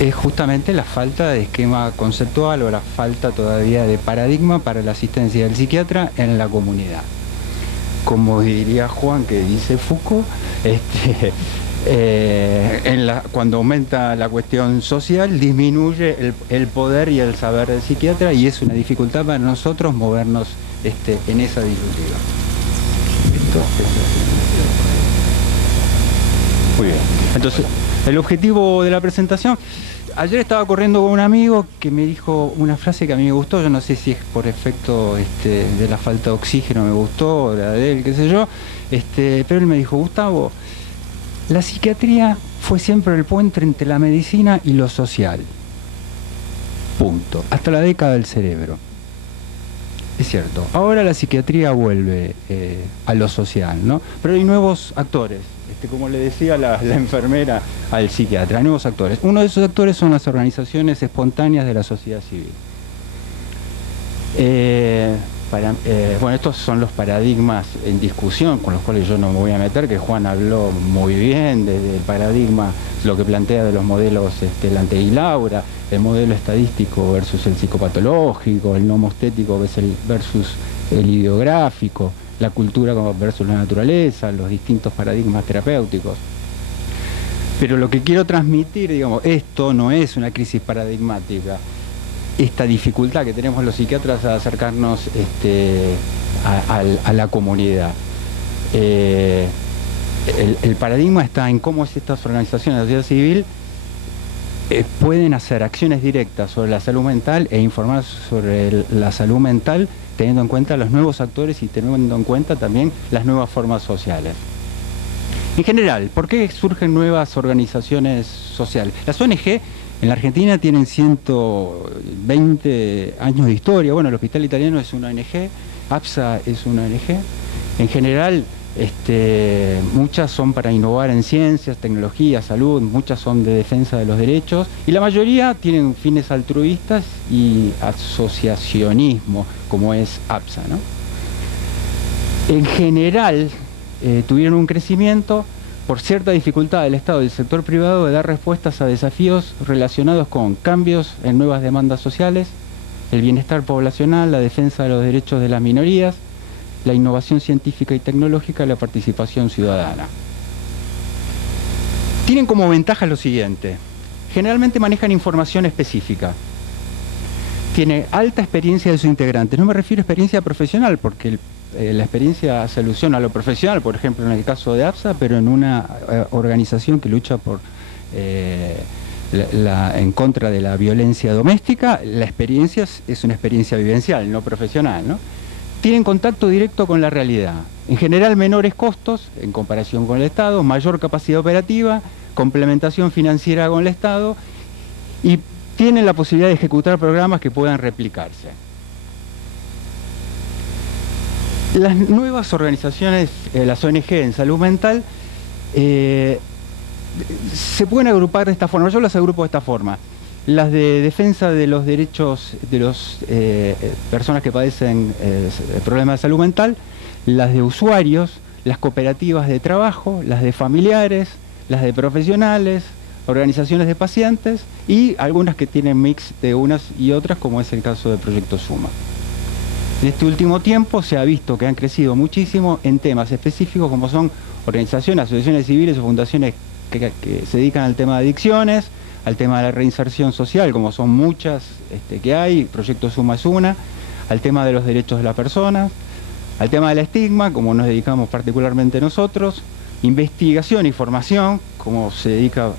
es justamente la falta de esquema conceptual o la falta todavía de paradigma para la asistencia del psiquiatra en la comunidad. Como diría Juan, que dice Foucault, cuando aumenta la cuestión social, disminuye el poder y el saber del psiquiatra, y es una dificultad para nosotros movernos en esa disyuntiva. Muy bien. Entonces, el objetivo de la presentación... Ayer estaba corriendo con un amigo que me dijo una frase que a mí me gustó, yo no sé si es por efecto de la falta de oxígeno, me gustó, o la de él, qué sé yo, pero él me dijo: Gustavo, la psiquiatría fue siempre el puente entre la medicina y lo social. Punto. Hasta la década del cerebro. Es cierto. Ahora la psiquiatría vuelve a lo social, ¿no? Pero hay nuevos actores. Como le decía la enfermera al psiquiatra, hay nuevos actores. Uno de esos actores son las organizaciones espontáneas de la sociedad civil. Bueno, estos son los paradigmas en discusión, con los cuales yo no me voy a meter, que Juan habló muy bien del paradigma, lo que plantea de los modelos Lante y Laura, el modelo estadístico versus el psicopatológico, el nomostético versus el ideográfico, la cultura versus la naturaleza, los distintos paradigmas terapéuticos. Pero lo que quiero transmitir, digamos, esto no es una crisis paradigmática. Esta dificultad que tenemos los psiquiatras a acercarnos a la comunidad. El paradigma está en cómo estas organizaciones de la sociedad civil pueden hacer acciones directas sobre la salud mental e informar sobre la salud mental, teniendo en cuenta los nuevos actores y teniendo en cuenta también las nuevas formas sociales. En general, ¿por qué surgen nuevas organizaciones sociales? Las ONG en la Argentina tienen 120 años de historia. Bueno, el Hospital Italiano es una ONG, APSA es una ONG. En general, muchas son para innovar en ciencias, tecnología, salud, muchas son de defensa de los derechos y la mayoría tienen fines altruistas y asociacionismo, como es APSA, ¿no? En general, tuvieron un crecimiento por cierta dificultad del Estado y del sector privado de dar respuestas a desafíos relacionados con cambios en nuevas demandas sociales, el bienestar poblacional, la defensa de los derechos de las minorías, la innovación científica y tecnológica y la participación ciudadana. Tienen como ventaja lo siguiente: generalmente manejan información específica, tiene alta experiencia de sus integrantes. No me refiero a experiencia profesional, porque la experiencia hace alusión a lo profesional, por ejemplo en el caso de APSA, pero en una organización que lucha por en contra de la violencia doméstica, la experiencia es una experiencia vivencial, no profesional, ¿no? Tienen contacto directo con la realidad, en general menores costos en comparación con el Estado, mayor capacidad operativa, complementación financiera con el Estado y tienen la posibilidad de ejecutar programas que puedan replicarse. Las nuevas organizaciones, las ONG en salud mental, se pueden agrupar de esta forma. Yo las agrupo de esta forma: las de defensa de los derechos de las personas que padecen problemas de salud mental, las de usuarios, las cooperativas de trabajo, las de familiares, las de profesionales, organizaciones de pacientes y algunas que tienen mix de unas y otras, como es el caso del Proyecto Suma. En este último tiempo se ha visto que han crecido muchísimo en temas específicos como son organizaciones, asociaciones civiles o fundaciones que se dedican al tema de adicciones, al tema de la reinserción social, como son muchas que hay, Proyecto Suma es una, al tema de los derechos de las personas, al tema del estigma, como nos dedicamos particularmente nosotros, investigación y formación, como se dedica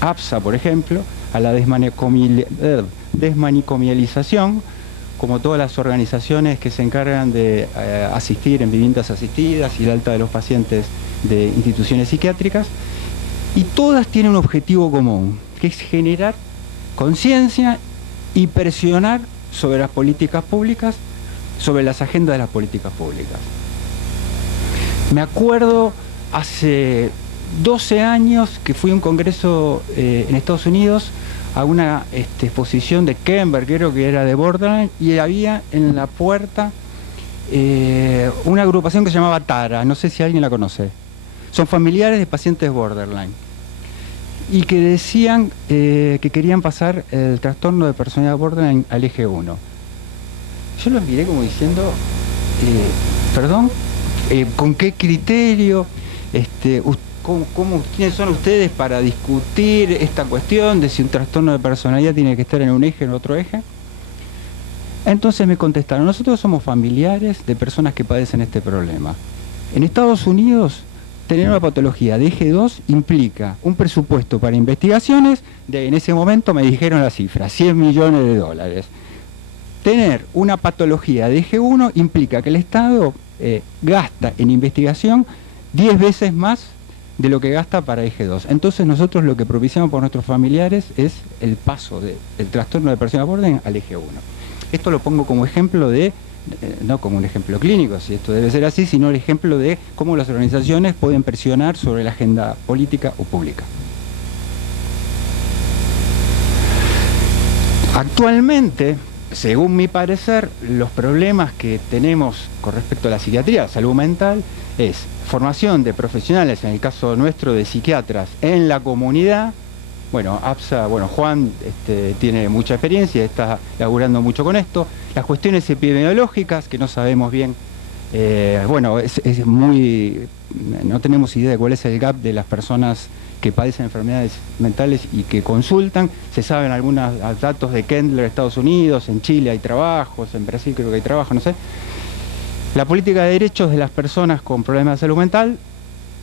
APSA, por ejemplo, a la desmanicomialización, como todas las organizaciones que se encargan de asistir en viviendas asistidas y el alta de los pacientes de instituciones psiquiátricas, y todas tienen un objetivo común, que es generar conciencia y presionar sobre las políticas públicas, sobre las agendas de las políticas públicas. Me acuerdo hace 12 años que fui a un congreso en Estados Unidos a una exposición de Kemper, creo que era de Borderline, y había en la puerta una agrupación que se llamaba TARA, no sé si alguien la conoce. Son familiares de pacientes Borderline y que decían que querían pasar el trastorno de personalidad Borderline al eje 1. Yo los miré como diciendo, perdón, ¿con qué criterio? ¿Quiénes son ustedes para discutir esta cuestión de si un trastorno de personalidad tiene que estar en un eje o en otro eje? Entonces me contestaron: nosotros somos familiares de personas que padecen este problema. En Estados Unidos, tener una patología de eje 2 implica un presupuesto para investigaciones en ese momento me dijeron la cifra, $100 millones. Tener una patología de eje 1 implica que el Estado gasta en investigación 10 veces más de lo que gasta para eje 2. Entonces nosotros lo que propiciamos por nuestros familiares es el paso del trastorno de personalidad borderline al eje 1. Esto lo pongo como ejemplo de no como un ejemplo clínico, si esto debe ser así, sino el ejemplo de cómo las organizaciones pueden presionar sobre la agenda política o pública. Actualmente, según mi parecer, los problemas que tenemos con respecto a la psiquiatría, la salud mental, es formación de profesionales, en el caso nuestro de psiquiatras, en la comunidad. Bueno, APSA, Juan tiene mucha experiencia, está laburando mucho con esto. Las cuestiones epidemiológicas, que no sabemos bien, es muy... No tenemos idea de cuál es el gap de las personas que padecen enfermedades mentales y que consultan. Se saben algunos datos de Kendler, Estados Unidos, en Chile hay trabajos, en Brasil creo que hay trabajos, no sé. La política de derechos de las personas con problemas de salud mental,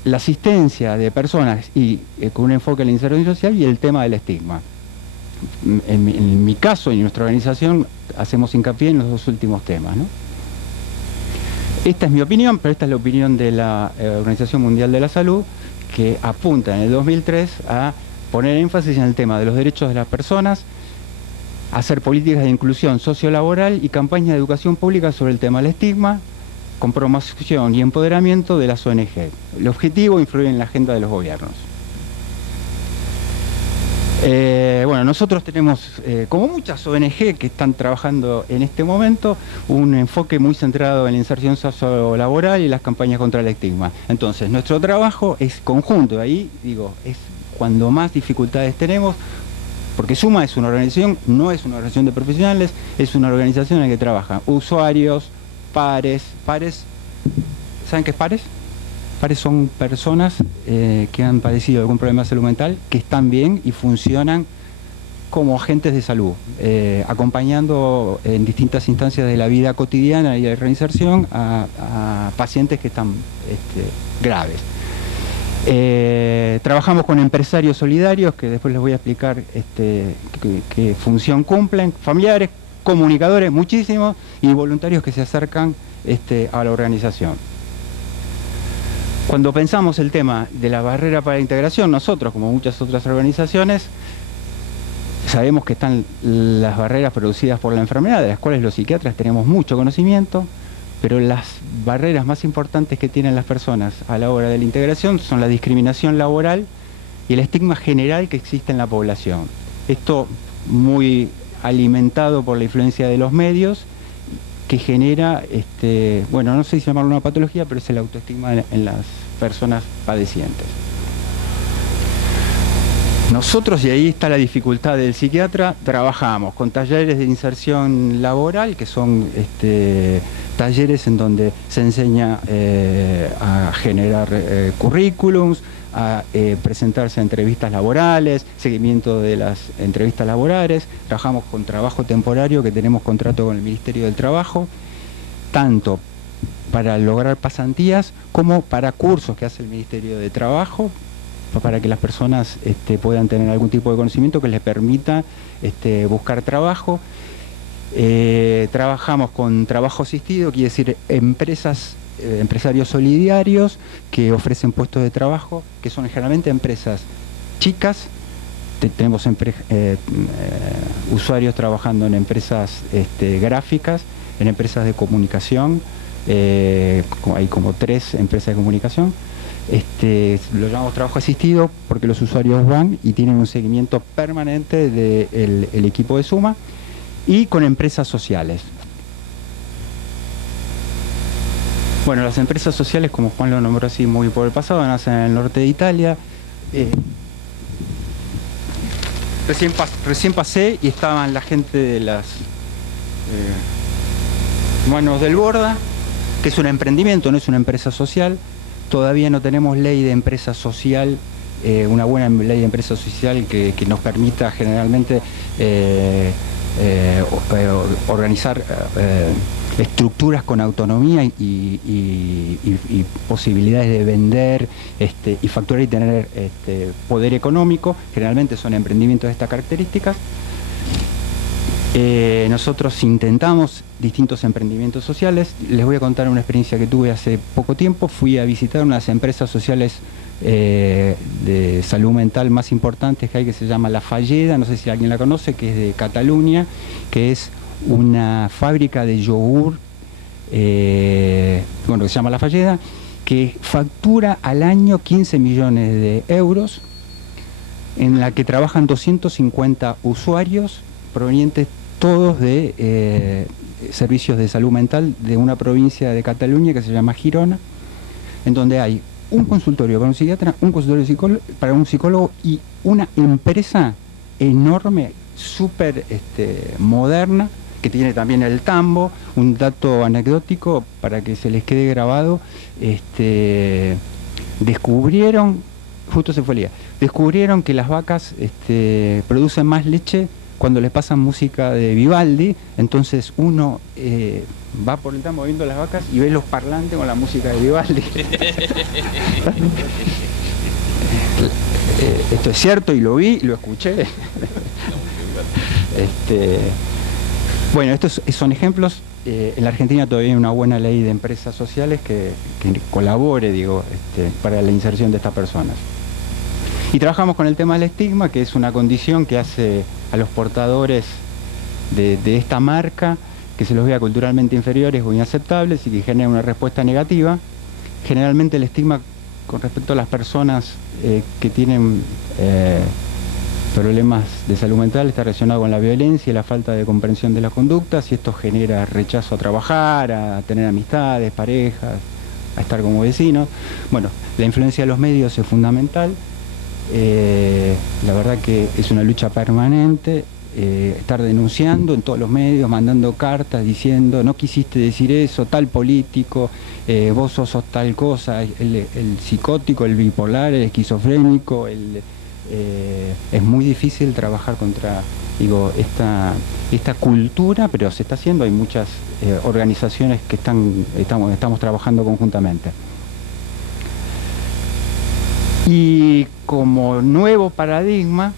la asistencia de personas y con un enfoque en la inserción social y el tema del estigma. En mi caso y en nuestra organización hacemos hincapié en los dos últimos temas, ¿no? Esta es mi opinión, pero esta es la opinión de la Organización Mundial de la Salud, que apunta en el 2003 a poner énfasis en el tema de los derechos de las personas, hacer políticas de inclusión sociolaboral y campañas de educación pública sobre el tema del estigma, con promoción y empoderamiento de las ONG. El objetivo, influir en la agenda de los gobiernos. Nosotros tenemos, como muchas ONG que están trabajando en este momento, un enfoque muy centrado en la inserción sociolaboral y las campañas contra el estigma. Entonces, nuestro trabajo es conjunto, ahí digo, es cuando más dificultades tenemos, porque Suma es una organización, no es una organización de profesionales, es una organización en la que trabajan usuarios, pares, ¿saben qué es pares? Pares son personas que han padecido algún problema de salud mental, que están bien y funcionan como agentes de salud, acompañando en distintas instancias de la vida cotidiana y de reinserción a pacientes que están graves. Trabajamos con empresarios solidarios, que después les voy a explicar qué función cumplen, familiares, comunicadores, muchísimos, y voluntarios que se acercan a la organización. Cuando pensamos el tema de la barrera para la integración, nosotros, como muchas otras organizaciones, sabemos que están las barreras producidas por la enfermedad, de las cuales los psiquiatras tenemos mucho conocimiento, pero las barreras más importantes que tienen las personas a la hora de la integración son la discriminación laboral y el estigma general que existe en la población. Esto muy alimentado por la influencia de los medios, que genera, no sé si llamarlo una patología, pero es el autoestigma en las personas padecientes. Nosotros, y ahí está la dificultad del psiquiatra, trabajamos con talleres de inserción laboral, que son talleres en donde se enseña a generar currículums, a presentarse a entrevistas laborales, seguimiento de las entrevistas laborales. Trabajamos con trabajo temporario, que tenemos contrato con el Ministerio del Trabajo, tanto para lograr pasantías como para cursos que hace el Ministerio de Trabajo, para que las personas puedan tener algún tipo de conocimiento que les permita buscar trabajo. Trabajamos con trabajo asistido, quiere decir empresarios solidarios que ofrecen puestos de trabajo, que son generalmente empresas chicas. Tenemos usuarios trabajando en empresas gráficas, en empresas de comunicación, hay como 3 empresas de comunicación. Lo llamamos trabajo asistido porque los usuarios van y tienen un seguimiento permanente del equipo de Suma, y con empresas sociales. Bueno, las empresas sociales, como Juan lo nombró así muy por el pasado, nacen en el norte de Italia. Recién pasé y estaban la gente de las Manos del Borda, que es un emprendimiento, no es una empresa social. Todavía no tenemos ley de empresa social, una buena ley de empresa social que nos permita generalmente organizar estructuras con autonomía y posibilidades de vender y facturar y tener poder económico. Generalmente son emprendimientos de estas características. Nosotros intentamos distintos emprendimientos sociales. Les voy a contar una experiencia que tuve hace poco tiempo. Fui a visitar unas empresas sociales de salud mental más importantes que hay, que se llama La Falleda, no sé si alguien la conoce, que es de Cataluña, que es una fábrica de yogur bueno, que se llama La Falleda, que factura al año 15 millones de euros, en la que trabajan 250 usuarios provenientes todos de servicios de salud mental de una provincia de Cataluña que se llama Girona, en donde hay un consultorio para un psiquiatra, un consultorio para un psicólogo y una empresa enorme, súper moderna, que tiene también el tambo. Un dato anecdótico para que se les quede grabado: descubrieron, justo se fue el día, descubrieron que las vacas producen más leche cuando les pasan música de Vivaldi. Entonces uno va por el tambo viendo las vacas y ve los parlantes con la música de Vivaldi. Esto es cierto y lo vi, lo escuché. Bueno, estos son ejemplos. En la Argentina todavía hay una buena ley de empresas sociales que colabore, para la inserción de estas personas. Y trabajamos con el tema del estigma, que es una condición que hace a los portadores de esta marca que se los vea culturalmente inferiores o inaceptables y que genera una respuesta negativa. Generalmente el estigma con respecto a las personas que tienen problemas de salud mental está relacionado con la violencia y la falta de comprensión de las conductas, y esto genera rechazo a trabajar, a tener amistades, parejas, a estar como vecinos. Bueno, la influencia de los medios es fundamental. La verdad que es una lucha permanente, estar denunciando en todos los medios, mandando cartas diciendo no quisiste decir eso, tal político, vos sos tal cosa, el psicótico, el bipolar, el esquizofrénico, es muy difícil trabajar contra esta cultura, pero se está haciendo. Hay muchas organizaciones que estamos trabajando conjuntamente. Y como nuevo paradigma,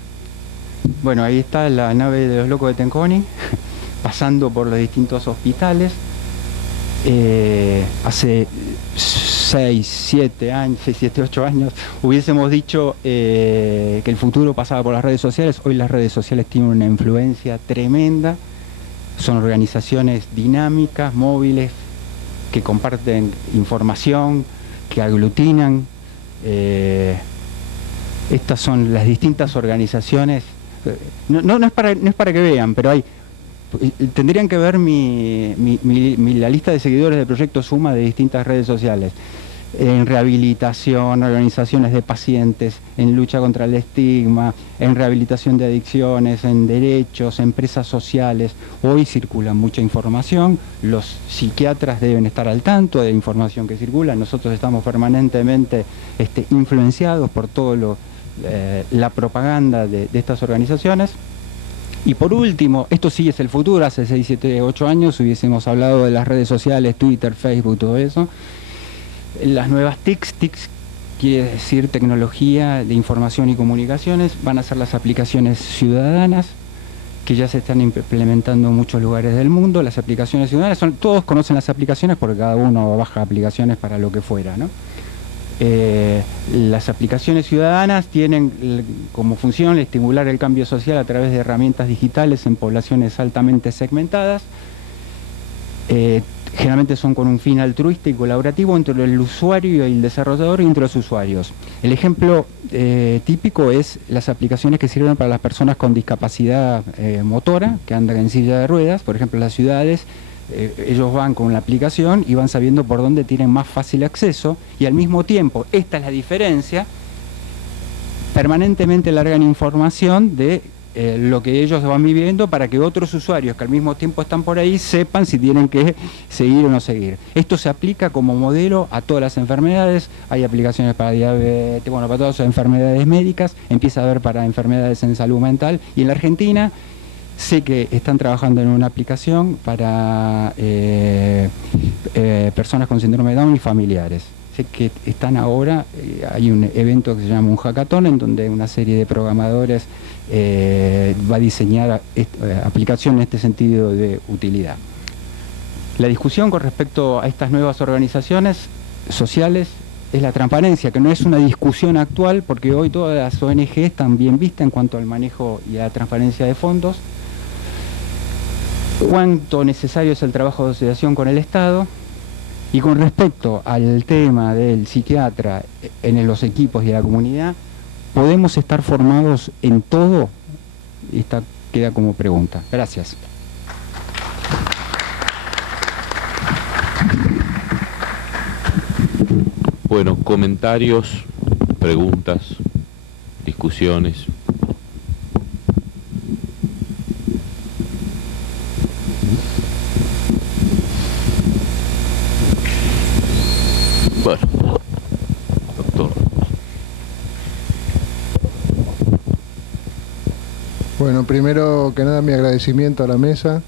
bueno, ahí está la nave de los locos de Tenconi, pasando por los distintos hospitales. Hace 6, 7, 8 años hubiésemos dicho que el futuro pasaba por las redes sociales. Hoy las redes sociales tienen una influencia tremenda. Son organizaciones dinámicas, móviles, que comparten información, que aglutinan. Estas son las distintas organizaciones. No es para que vean, pero tendrían que ver la lista de seguidores del Proyecto Suma de distintas redes sociales. En rehabilitación, organizaciones de pacientes, en lucha contra el estigma, en rehabilitación de adicciones, en derechos, empresas sociales. Hoy circula mucha información, los psiquiatras deben estar al tanto de la información que circula. Nosotros estamos permanentemente influenciados por todo la propaganda de estas organizaciones. Y por último, esto sí es el futuro. Hace 6, 7, 8 años hubiésemos hablado de las redes sociales, Twitter, Facebook, todo eso. Las nuevas TICs quiere decir tecnología de información y comunicaciones, van a ser las aplicaciones ciudadanas, que ya se están implementando en muchos lugares del mundo. Las aplicaciones ciudadanas, todos conocen las aplicaciones porque cada uno baja aplicaciones para lo que fuera, ¿no? Las aplicaciones ciudadanas tienen como función estimular el cambio social a través de herramientas digitales en poblaciones altamente segmentadas. Generalmente son con un fin altruista y colaborativo entre el usuario y el desarrollador y entre los usuarios. El ejemplo típico es las aplicaciones que sirven para las personas con discapacidad motora, que andan en silla de ruedas. Por ejemplo, en las ciudades, ellos van con la aplicación y van sabiendo por dónde tienen más fácil acceso, y al mismo tiempo, esta es la diferencia, permanentemente largan información de lo que ellos van viviendo para que otros usuarios que al mismo tiempo están por ahí sepan si tienen que seguir o no seguir. Esto se aplica como modelo a todas las enfermedades. Hay aplicaciones para diabetes, bueno, para todas las enfermedades médicas, empieza a haber para enfermedades en salud mental. Y en la Argentina sé que están trabajando en una aplicación para personas con síndrome de Down y familiares. Sé que están ahora, hay un evento que se llama un hackathon, en donde una serie de programadores va a diseñar aplicaciones en este sentido de utilidad. La discusión con respecto a estas nuevas organizaciones sociales es la transparencia, que no es una discusión actual, porque hoy todas las ONG están bien vistas en cuanto al manejo y a la transparencia de fondos. cuánto necesario es el trabajo de asociación con el Estado. Y con respecto al tema del psiquiatra en los equipos y la comunidad, ¿podemos estar formados en todo? Esta queda como pregunta. Gracias. Bueno, comentarios, preguntas, discusiones. Bueno, doctor. Bueno, primero que nada mi agradecimiento a la mesa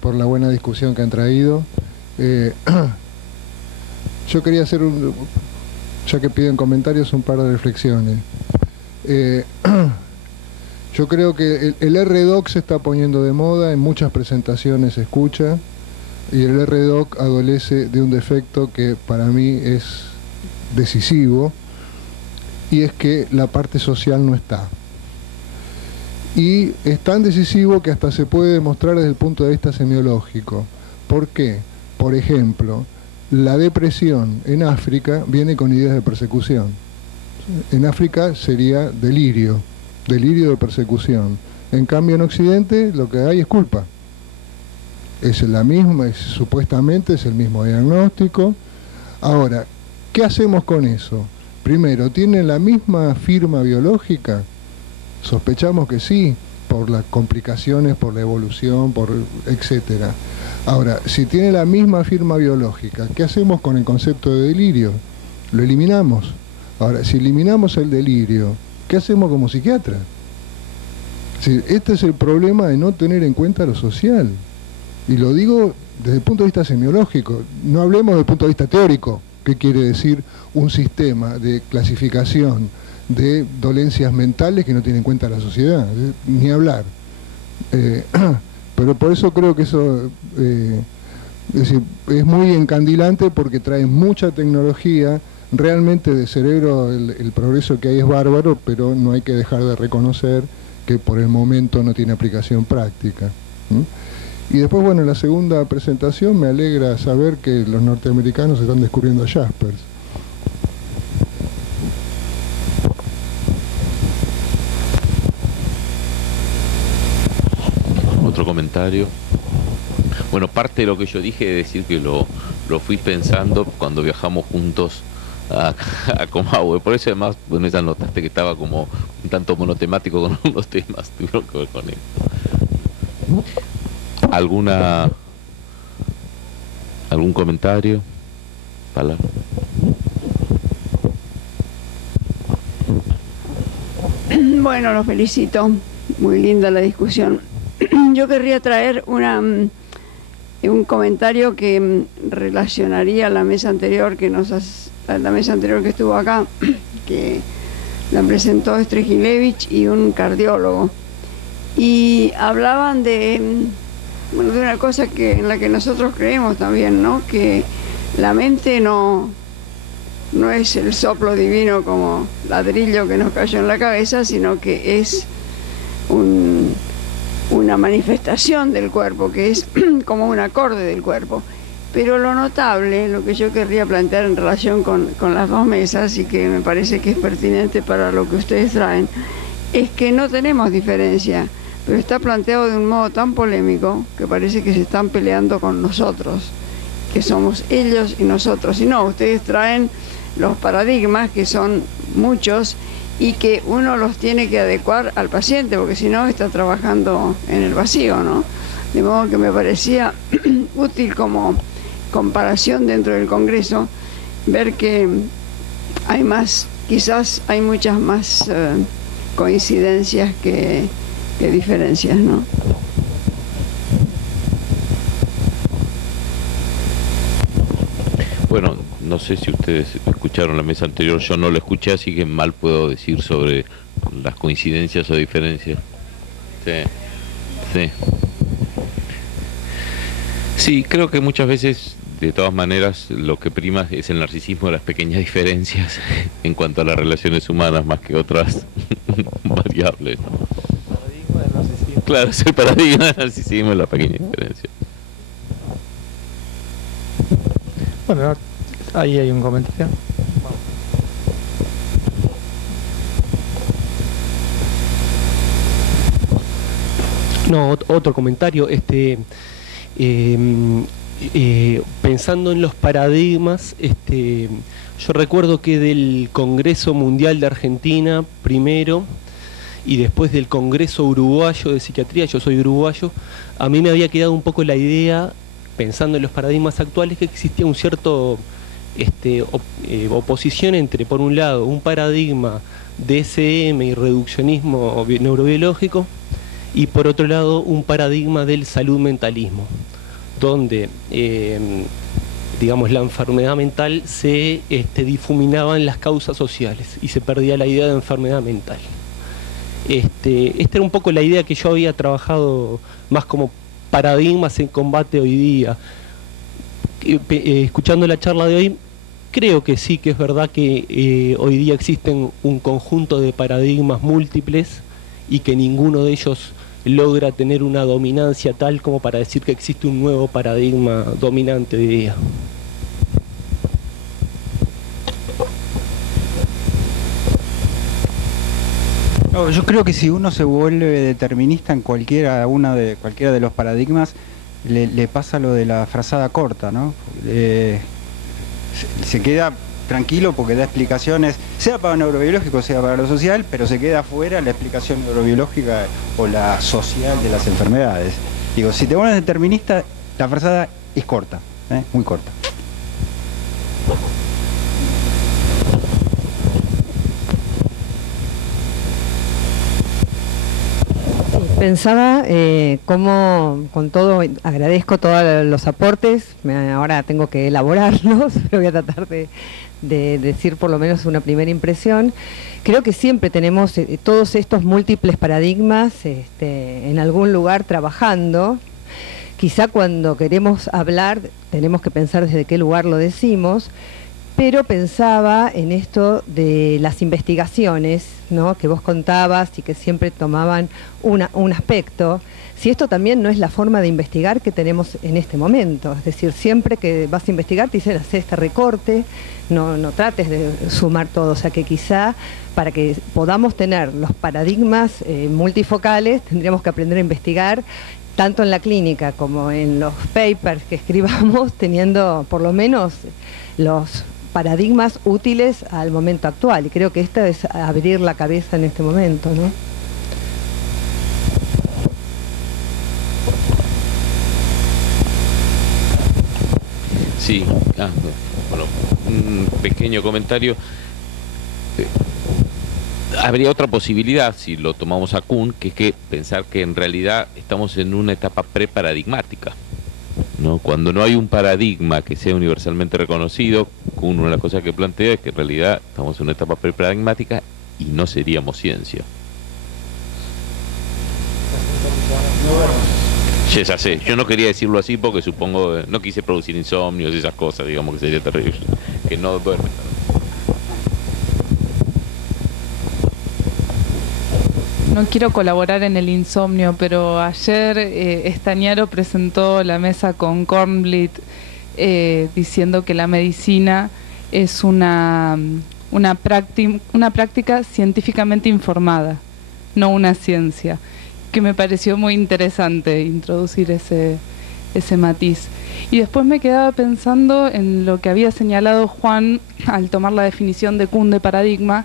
por la buena discusión que han traído. Yo quería hacer, ya que piden comentarios, un par de reflexiones. Yo creo que el RDoC se está poniendo de moda, en muchas presentaciones se escucha, y el RDoC adolece de un defecto que para mí es decisivo, y es que la parte social no está. Y es tan decisivo que hasta se puede demostrar desde el punto de vista semiológico. ¿Por qué? Por ejemplo, la depresión en África viene con ideas de persecución. En África sería delirio de persecución. En cambio en Occidente lo que hay es culpa. Es la misma, supuestamente es el mismo diagnóstico. Ahora, ¿qué hacemos con eso? Primero, ¿tienen la misma firma biológica? Sospechamos que sí, por las complicaciones, por la evolución, etcétera. Ahora, si tiene la misma firma biológica, ¿qué hacemos con el concepto de delirio? Lo eliminamos. Ahora, si eliminamos el delirio, ¿qué hacemos como psiquiatra? Sí, este es el problema de no tener en cuenta lo social. Y lo digo desde el punto de vista semiológico. No hablemos desde el punto de vista teórico, qué quiere decir un sistema de clasificación de dolencias mentales que no tiene en cuenta la sociedad, ni hablar. Pero por eso creo que eso es muy encandilante, porque trae mucha tecnología. Realmente de cerebro el progreso que hay es bárbaro, pero no hay que dejar de reconocer que por el momento no tiene aplicación práctica. Y después, bueno, en la segunda presentación me alegra saber que los norteamericanos están descubriendo a Jaspers. Otro comentario. Bueno, parte de lo que yo dije es decir que lo fui pensando cuando viajamos juntos a Comahue. Por eso además, bueno, ya notaste que estaba como un tanto monotemático con los temas, tuvieron que ver con él. ¿Algún comentario? Palabra. Bueno, los felicito. Muy linda la discusión. Yo querría traer un comentario que relacionaría a la mesa anterior la mesa anterior que estuvo acá, que la presentó Strejilevich y un cardiólogo. Y hablaban de una cosa en la que nosotros creemos también, ¿no? Que la mente no es el soplo divino como ladrillo que nos cayó en la cabeza, sino que es una manifestación del cuerpo, que es como un acorde del cuerpo. Pero lo notable, lo que yo querría plantear en relación con las dos mesas, y que me parece que es pertinente para lo que ustedes traen, es que no tenemos diferencia, pero está planteado de un modo tan polémico que parece que se están peleando con nosotros, que somos ellos y nosotros. Y no, ustedes traen los paradigmas, que son muchos, y que uno los tiene que adecuar al paciente, porque si no está trabajando en el vacío, ¿no? De modo que me parecía útil como comparación dentro del Congreso, ver que hay quizás hay muchas más coincidencias que diferencias, ¿no? Bueno, no sé si ustedes escucharon la mesa anterior, yo no la escuché, así que mal puedo decir sobre las coincidencias o diferencias. Sí, creo que muchas veces, de todas maneras, lo que prima es el narcisismo de las pequeñas diferencias en cuanto a las relaciones humanas, más que otras variables, ¿no? Paradigma del narcisismo. Claro, es el paradigma del narcisismo, la pequeña diferencia. Bueno, ahí hay un comentario. No, otro comentario. Pensando en los paradigmas, yo recuerdo que del Congreso Mundial de Argentina primero y después del Congreso Uruguayo de Psiquiatría, yo soy uruguayo, a mí me había quedado un poco la idea, pensando en los paradigmas actuales, que existía un cierto oposición entre, por un lado, un paradigma DSM y reduccionismo neurobiológico, y por otro lado un paradigma del salud mentalismo, donde digamos, la enfermedad mental se difuminaba en las causas sociales y se perdía la idea de enfermedad mental. Esta era un poco la idea que yo había trabajado más como paradigmas en combate hoy día. Escuchando la charla de hoy, creo que sí, que es verdad que hoy día existen un conjunto de paradigmas múltiples y que ninguno de ellos logra tener una dominancia tal como para decir que existe un nuevo paradigma dominante hoy día. No, yo creo que si uno se vuelve determinista en cualquiera de los paradigmas, le pasa lo de la frazada corta, ¿no? Se queda tranquilo porque da explicaciones, sea para lo neurobiológico, sea para lo social, pero se queda fuera la explicación neurobiológica o la social de las enfermedades. Digo, si te pones determinista, la frazada es corta, muy corta. Pensaba cómo, con todo, agradezco todos los aportes, ahora tengo que elaborarlos, pero voy a tratar de decir por lo menos una primera impresión. Creo que siempre tenemos todos estos múltiples paradigmas en algún lugar trabajando. Quizá cuando queremos hablar tenemos que pensar desde qué lugar lo decimos, pero pensaba en esto de las investigaciones, ¿no?, que vos contabas y que siempre tomaban un aspecto. Si esto también no es la forma de investigar que tenemos en este momento, es decir, siempre que vas a investigar te dicen hacer este recorte, no trates de sumar todo, o sea que quizá para que podamos tener los paradigmas multifocales tendríamos que aprender a investigar tanto en la clínica como en los papers que escribamos, teniendo por lo menos los paradigmas útiles al momento actual, y creo que esto es abrir la cabeza en este momento, ¿no? Sí, bueno, un pequeño comentario. Habría otra posibilidad, si lo tomamos a Kuhn, que es que pensar que en realidad estamos en una etapa preparadigmática, ¿no? Cuando no hay un paradigma que sea universalmente reconocido, Kuhn, una de las cosas que plantea es que en realidad estamos en una etapa preparadigmática y no seríamos ciencia. Ya sé, yo no quería decirlo así porque supongo, no quise producir insomnios y esas cosas, digamos que sería terrible, que no duerme. No quiero colaborar en el insomnio, pero ayer Estañaro presentó la mesa con Kornblit diciendo que la medicina es una práctica científicamente informada, no una ciencia, que me pareció muy interesante introducir ese matiz. Y después me quedaba pensando en lo que había señalado Juan al tomar la definición de Kuhn de paradigma,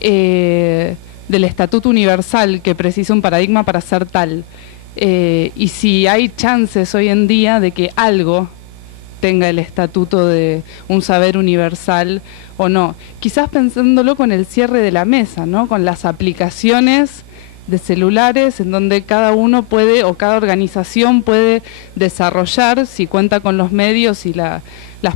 del estatuto universal que precisa un paradigma para ser tal, y si hay chances hoy en día de que algo tenga el estatuto de un saber universal o no, quizás pensándolo con el cierre de la mesa, ¿no?, con las aplicaciones de celulares en donde cada uno puede o cada organización puede desarrollar, si cuenta con los medios y las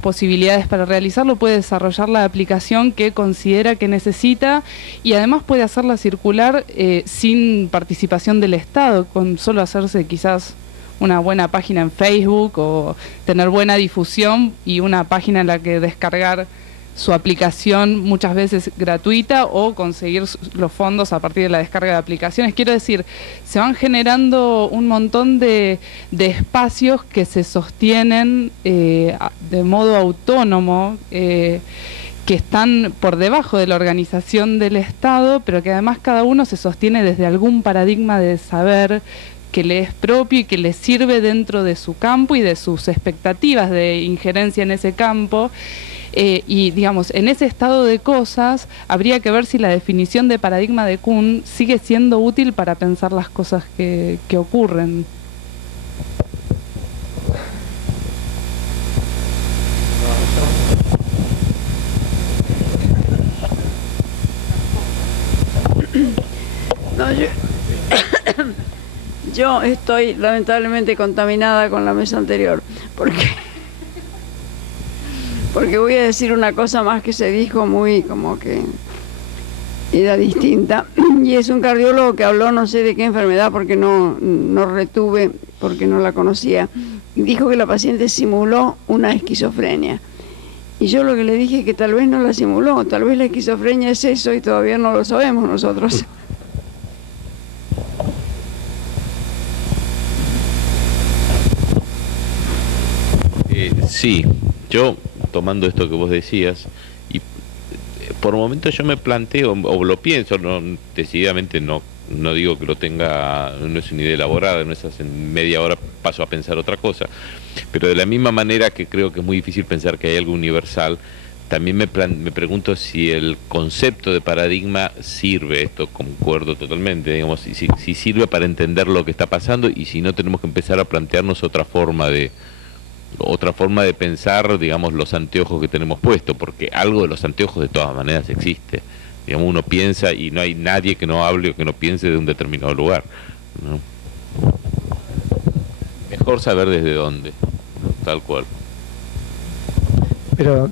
posibilidades para realizarlo, puede desarrollar la aplicación que considera que necesita y además puede hacerla circular sin participación del Estado, con solo hacerse quizás una buena página en Facebook o tener buena difusión y una página en la que descargar su aplicación muchas veces gratuita o conseguir los fondos a partir de la descarga de aplicaciones. Quiero decir, se van generando un montón de espacios que se sostienen de modo autónomo, que están por debajo de la organización del Estado, pero que además cada uno se sostiene desde algún paradigma de saber que le es propio y que le sirve dentro de su campo y de sus expectativas de injerencia en ese campo. Y digamos, en ese estado de cosas habría que ver si la definición de paradigma de Kuhn sigue siendo útil para pensar las cosas que ocurren. No, yo estoy lamentablemente contaminada con la mesa anterior, porque voy a decir una cosa más que se dijo muy como que era distinta, y es un cardiólogo que habló no sé de qué enfermedad porque no retuve, porque no la conocía, y dijo que la paciente simuló una esquizofrenia. Y yo lo que le dije es que tal vez no la simuló, tal vez la esquizofrenia es eso y todavía no lo sabemos nosotros. Sí, yo tomando esto que vos decías, y por momentos yo me planteo, o lo pienso, decididamente no digo que lo tenga, no es una idea elaborada, no es en media hora paso a pensar otra cosa, pero de la misma manera que creo que es muy difícil pensar que hay algo universal, también me pregunto si el concepto de paradigma sirve, esto concuerdo totalmente, digamos, si sirve para entender lo que está pasando, y si no tenemos que empezar a plantearnos otra forma de pensar, digamos, los anteojos que tenemos puestos, porque algo de los anteojos de todas maneras existe. Digamos, uno piensa y no hay nadie que no hable o que no piense de un determinado lugar, ¿no? Mejor saber desde dónde, ¿no? Tal cual. Pero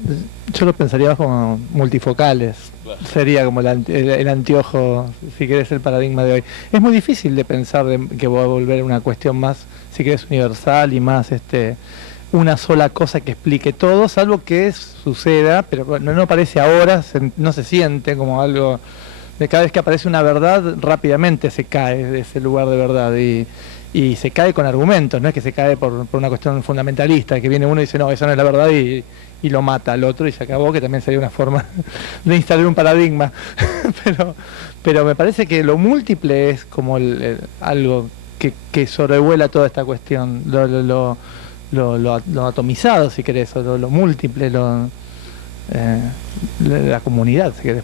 yo lo pensaría como multifocales. Claro. Sería como el anteojo, si querés, el paradigma de hoy. Es muy difícil de pensar que va a volver una cuestión más, si querés, universal y más una sola cosa que explique todo, salvo que suceda, pero no aparece ahora, no se siente como algo de cada vez que aparece una verdad, rápidamente se cae de ese lugar de verdad y se cae con argumentos, no es que se cae por una cuestión fundamentalista, que viene uno y dice, no, eso no es la verdad y lo mata al otro y se acabó, que también sería una forma de instalar un paradigma. pero me parece que lo múltiple es como algo que sobrevuela toda esta cuestión, lo atomizado, si querés, o lo múltiple, la comunidad, si querés,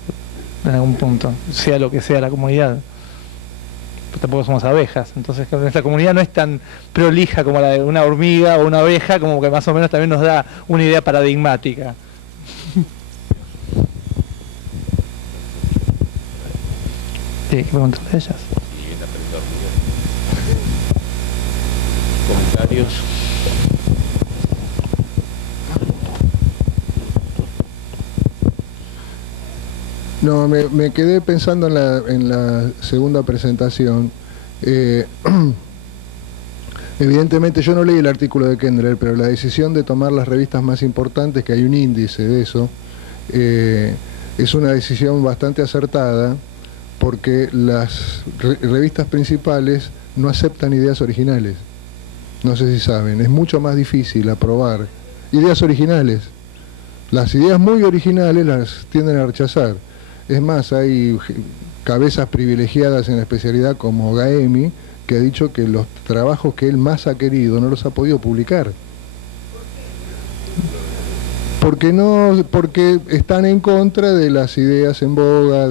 en algún punto, sea lo que sea la comunidad. Pero tampoco somos abejas, entonces nuestra comunidad no es tan prolija como la de una hormiga o una abeja, como que más o menos también nos da una idea paradigmática. Sí, ¿qué preguntas de ellas? Comentarios. No, me quedé pensando en la segunda presentación. Evidentemente yo no leí el artículo de Kendler, pero la decisión de tomar las revistas más importantes, que hay un índice de eso, es una decisión bastante acertada, porque las revistas principales no aceptan ideas originales. No sé si saben, es mucho más difícil aprobar ideas originales. Las ideas muy originales las tienden a rechazar. Es más, hay cabezas privilegiadas en la especialidad como Gaemi, que ha dicho que los trabajos que él más ha querido no los ha podido publicar. Porque están en contra de las ideas en boga,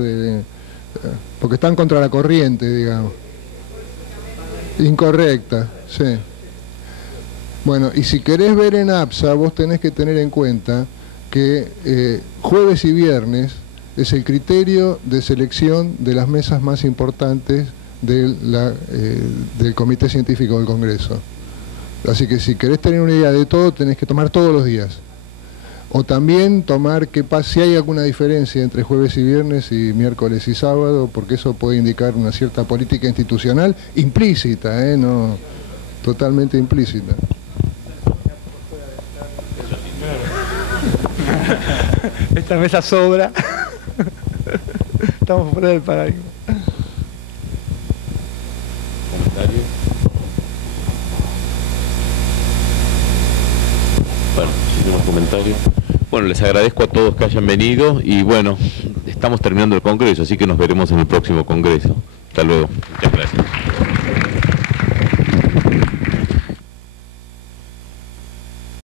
porque están contra la corriente, digamos. Incorrecta, sí. Bueno, y si querés ver en APSA, vos tenés que tener en cuenta que jueves y viernes es el criterio de selección de las mesas más importantes del Comité Científico del Congreso. Así que si querés tener una idea de todo, tenés que tomar todos los días. O también tomar si hay alguna diferencia entre jueves y viernes y miércoles y sábado, porque eso puede indicar una cierta política institucional implícita, no totalmente implícita. Esta mesa sobra. Estamos fuera del paradigma. ¿Comentario? Bueno, muchísimos comentarios. Bueno, les agradezco a todos que hayan venido y bueno, estamos terminando el congreso, así que nos veremos en el próximo congreso. Hasta luego. Muchas gracias.